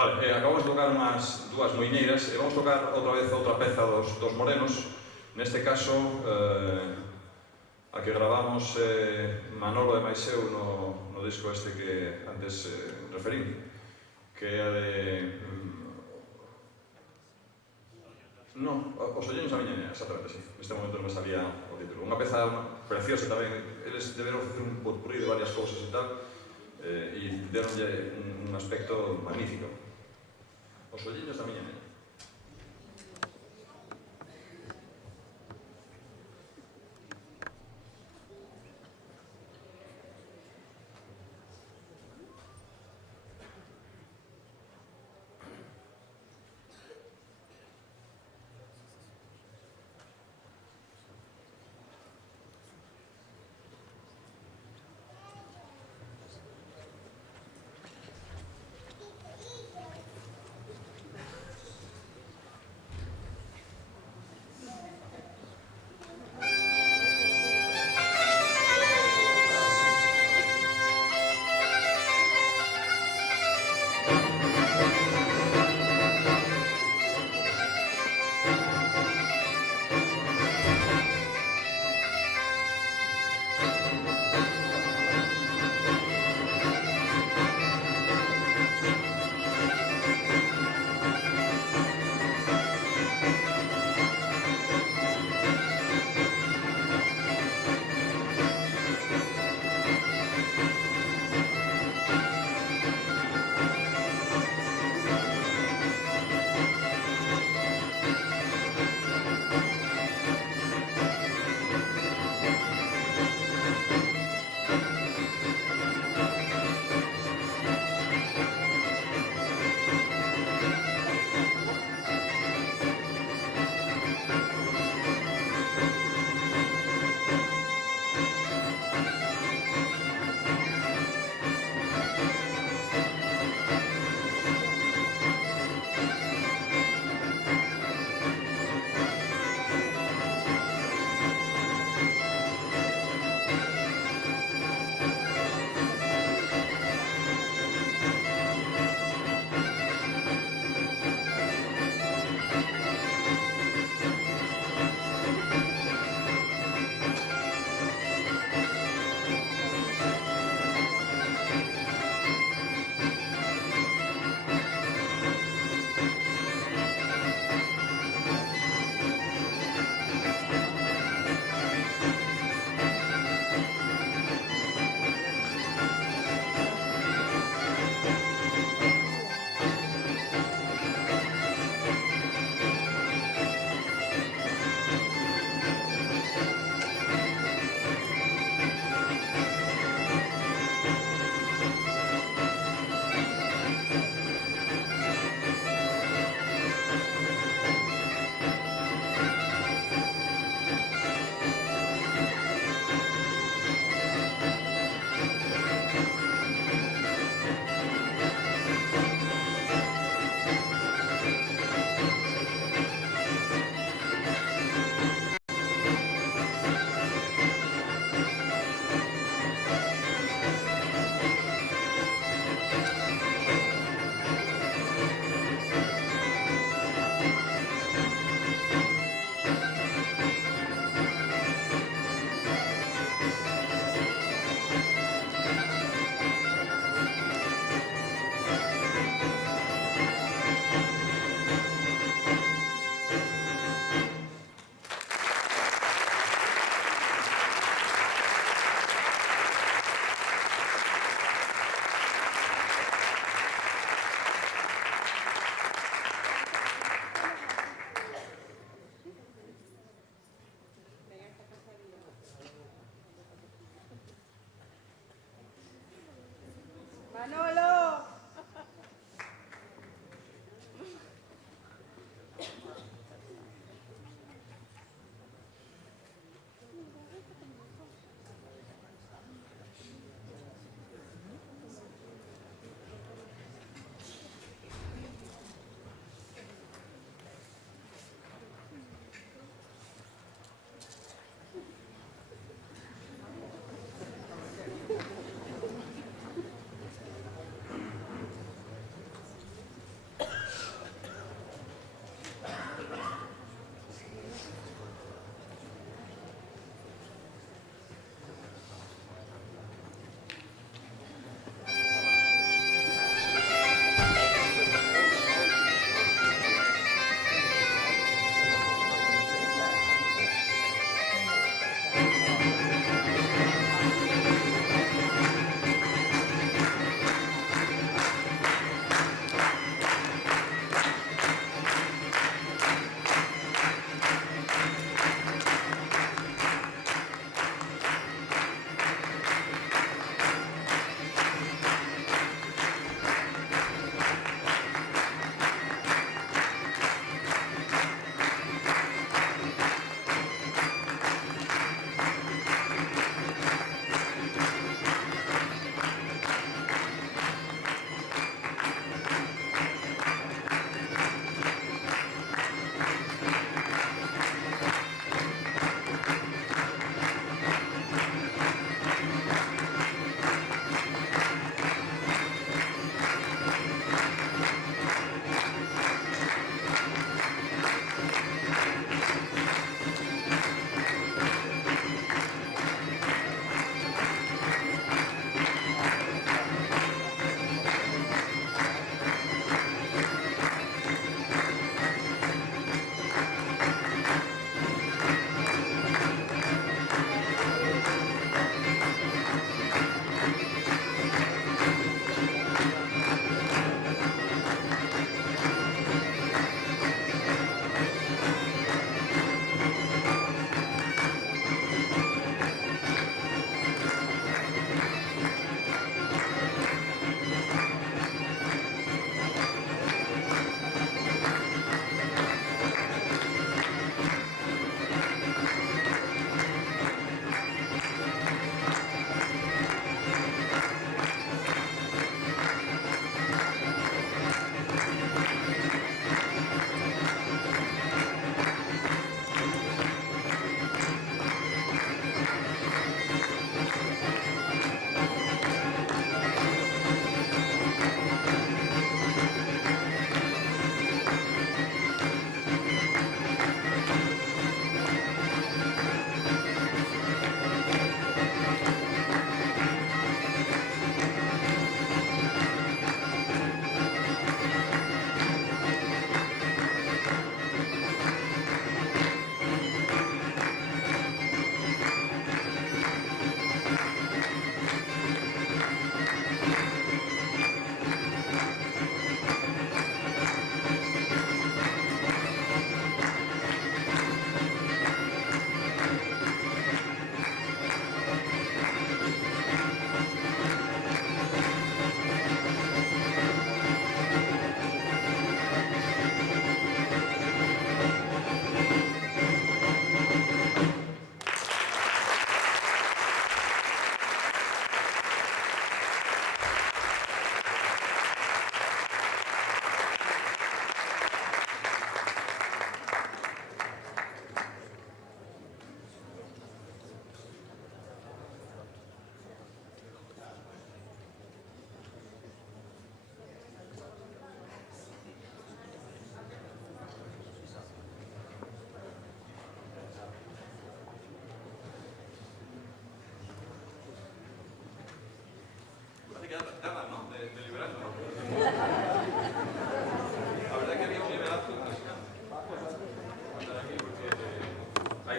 Vale, acabamos de tocar unhas dúas moineiras e vamos tocar outra vez outra peza dos morenos. Neste caso, a que gravamos Manolo e máis eu no disco este que antes referín, que é a de... No, Os olliños da miña nena, exactamente, sí. Neste momento non me sabía o título. Unha peza preciosa tamén. Eles deberon facer un potpourri de varias cousas e tal, e deronlle un aspecto magnífico. Os olliños da miña nena.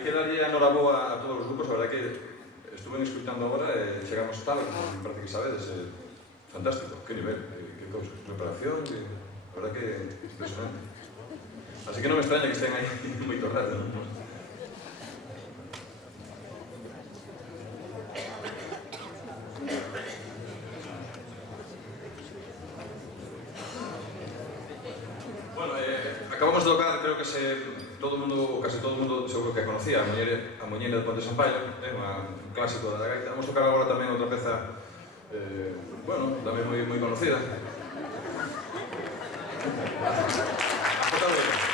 hai que darlle a noraboa a todos os grupos, a verdade que estuve escutando agora e chegamos tal, me parece que sabedes, fantástico, que nivel, que cousa, preparación, a verdade que impresionante. Así que non me extraña que estén aí moito rato, non? Acabamos de tocar, creo que todo o mundo, casi todo o mundo seguro que a conocía, a Muñeira de Ponte Sampaio, un clásico da gaita. Vamos tocar agora tamén outra peza, bueno, tamén moi conocida. A Jota Obrera.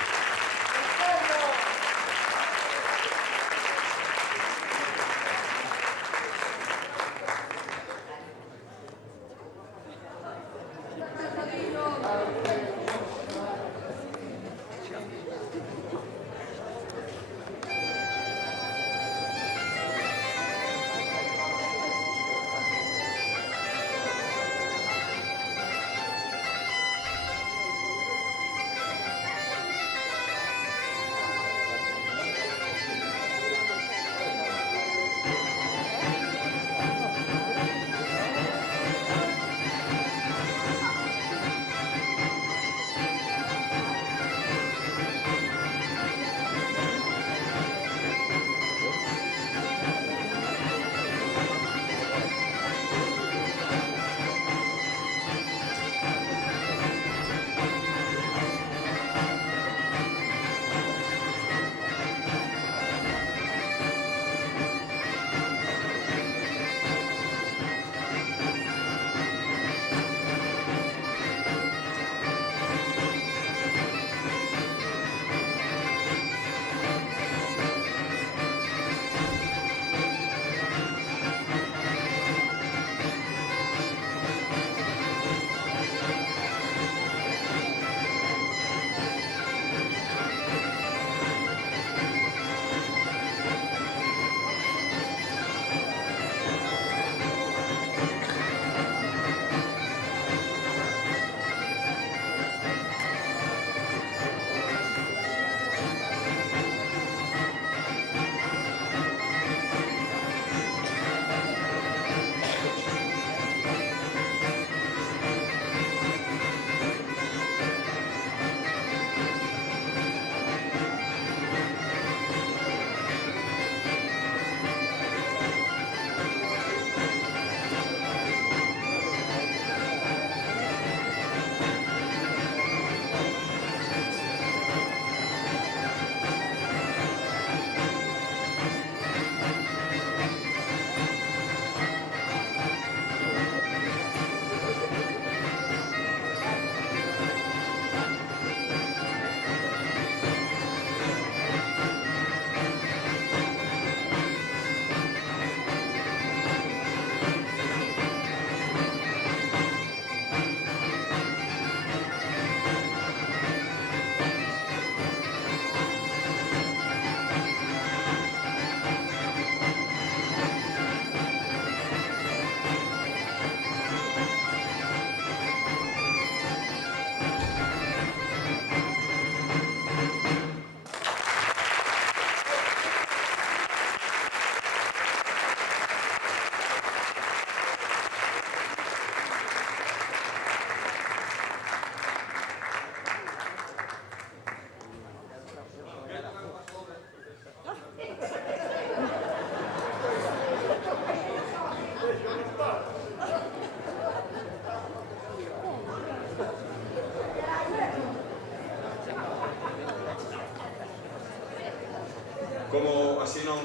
Como así non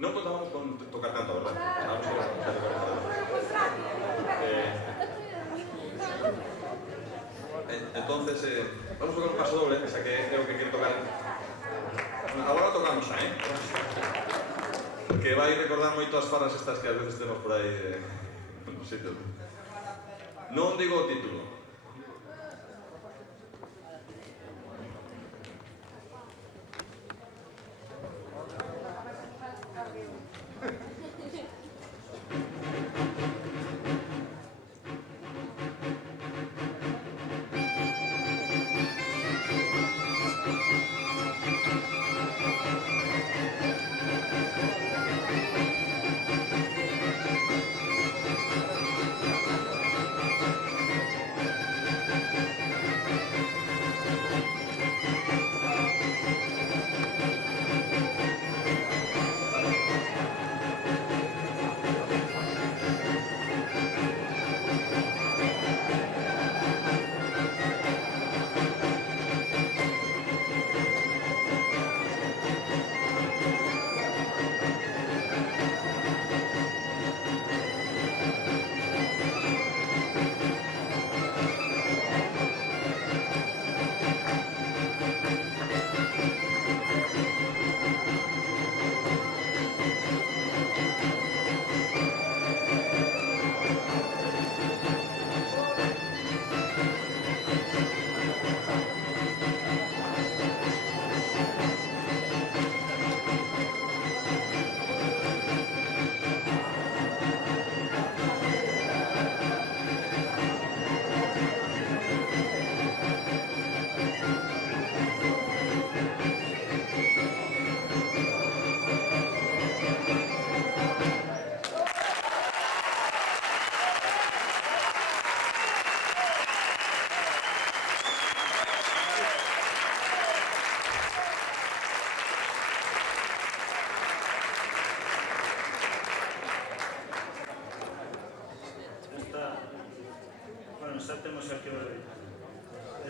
contamos con tocar tanto, verdad? Vamos a tocar entonces, vamos a tocar un paso doble, que xa que é o que quero tocar. Agora tocamos xa, que vai recordar moito as farras estas que a veces temos por aí no sitio. Non digo o título.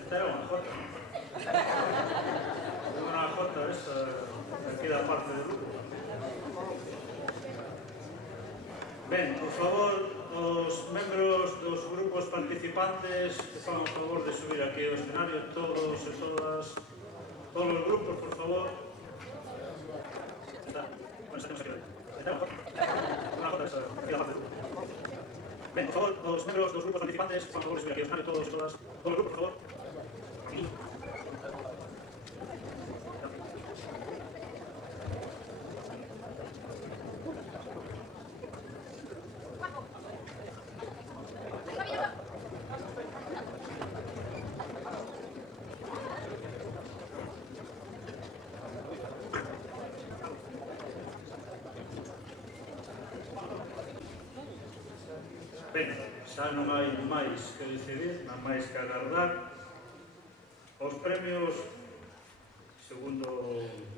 Esta era unha jota, non? Unha jota esta, aquí da parte do grupo. Ben, por favor, os membros dos grupos participantes que fan o favor de subir aquí ao escenario, todos e todas, todos os grupos, por favor. Está, bueno, xa temos aquí. Está unha jota esta, aquí da parte do grupo. Ben, por favor, os membros dos grupos participantes que fan o favor de subir aquí ao escenario, todos e todas, todos os grupos, por favor. Aquí. Ben, xa non hai máis que decidir, non máis que agardar. Os premios, segundo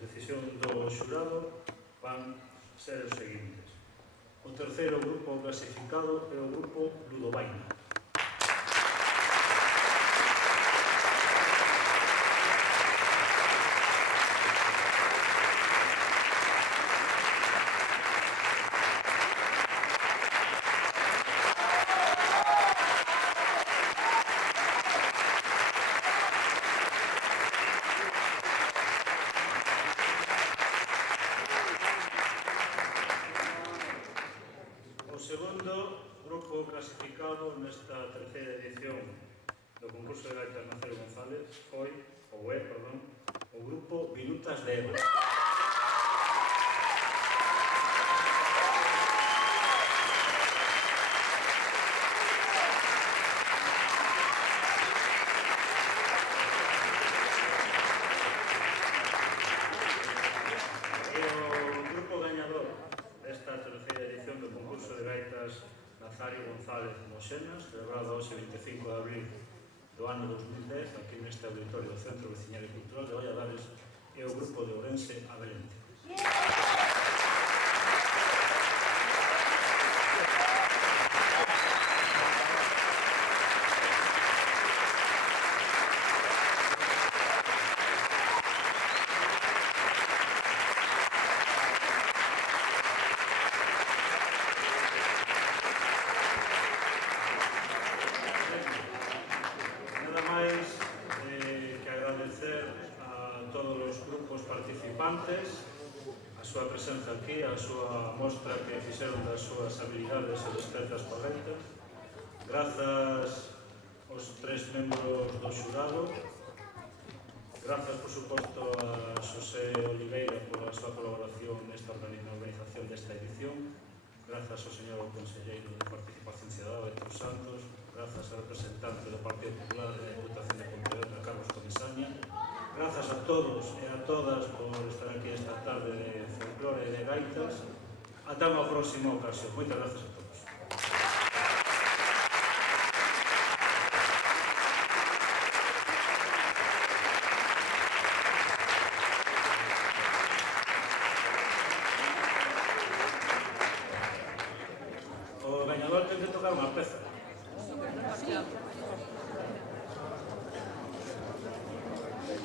decisión do xurado, van ser os seguintes. O terceiro grupo clasificado é o grupo Ludobaina. O segundo grupo clasificado nesta terceira edición do concurso de gaitas Nazario González foi, ou é, perdón, o grupo Vinutas de Ebra. Nazario González Moxenas, celebrado hoxe 25 de abril do ano 2010, aquí neste auditorio do Centro Veciñal e Cultural de Valladares, e o grupo de Ourense Abelente. A súa presenza aquí, a súa mostra que fixeron das súas habilidades e destrezas correctas. Grazas aos tres membros do xurado. Grazas, por suposto, a Xosé Oliveira pola súa colaboración nesta organización desta edición. Grazas ao señor conselleiro de Participación Cidadá, Héctor Santos. Grazas ao representante do Partido Popular da Deputación de Pontevedra, Carlos Comesaña. Grazas a todos e a todas por estar aquí esta tarde de folclore e de gaitas. Ata unha próxima ocasión. Moitas grazas a todos. O gañador ten que tocar unha peza.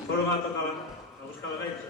Foron a buscar a gaita?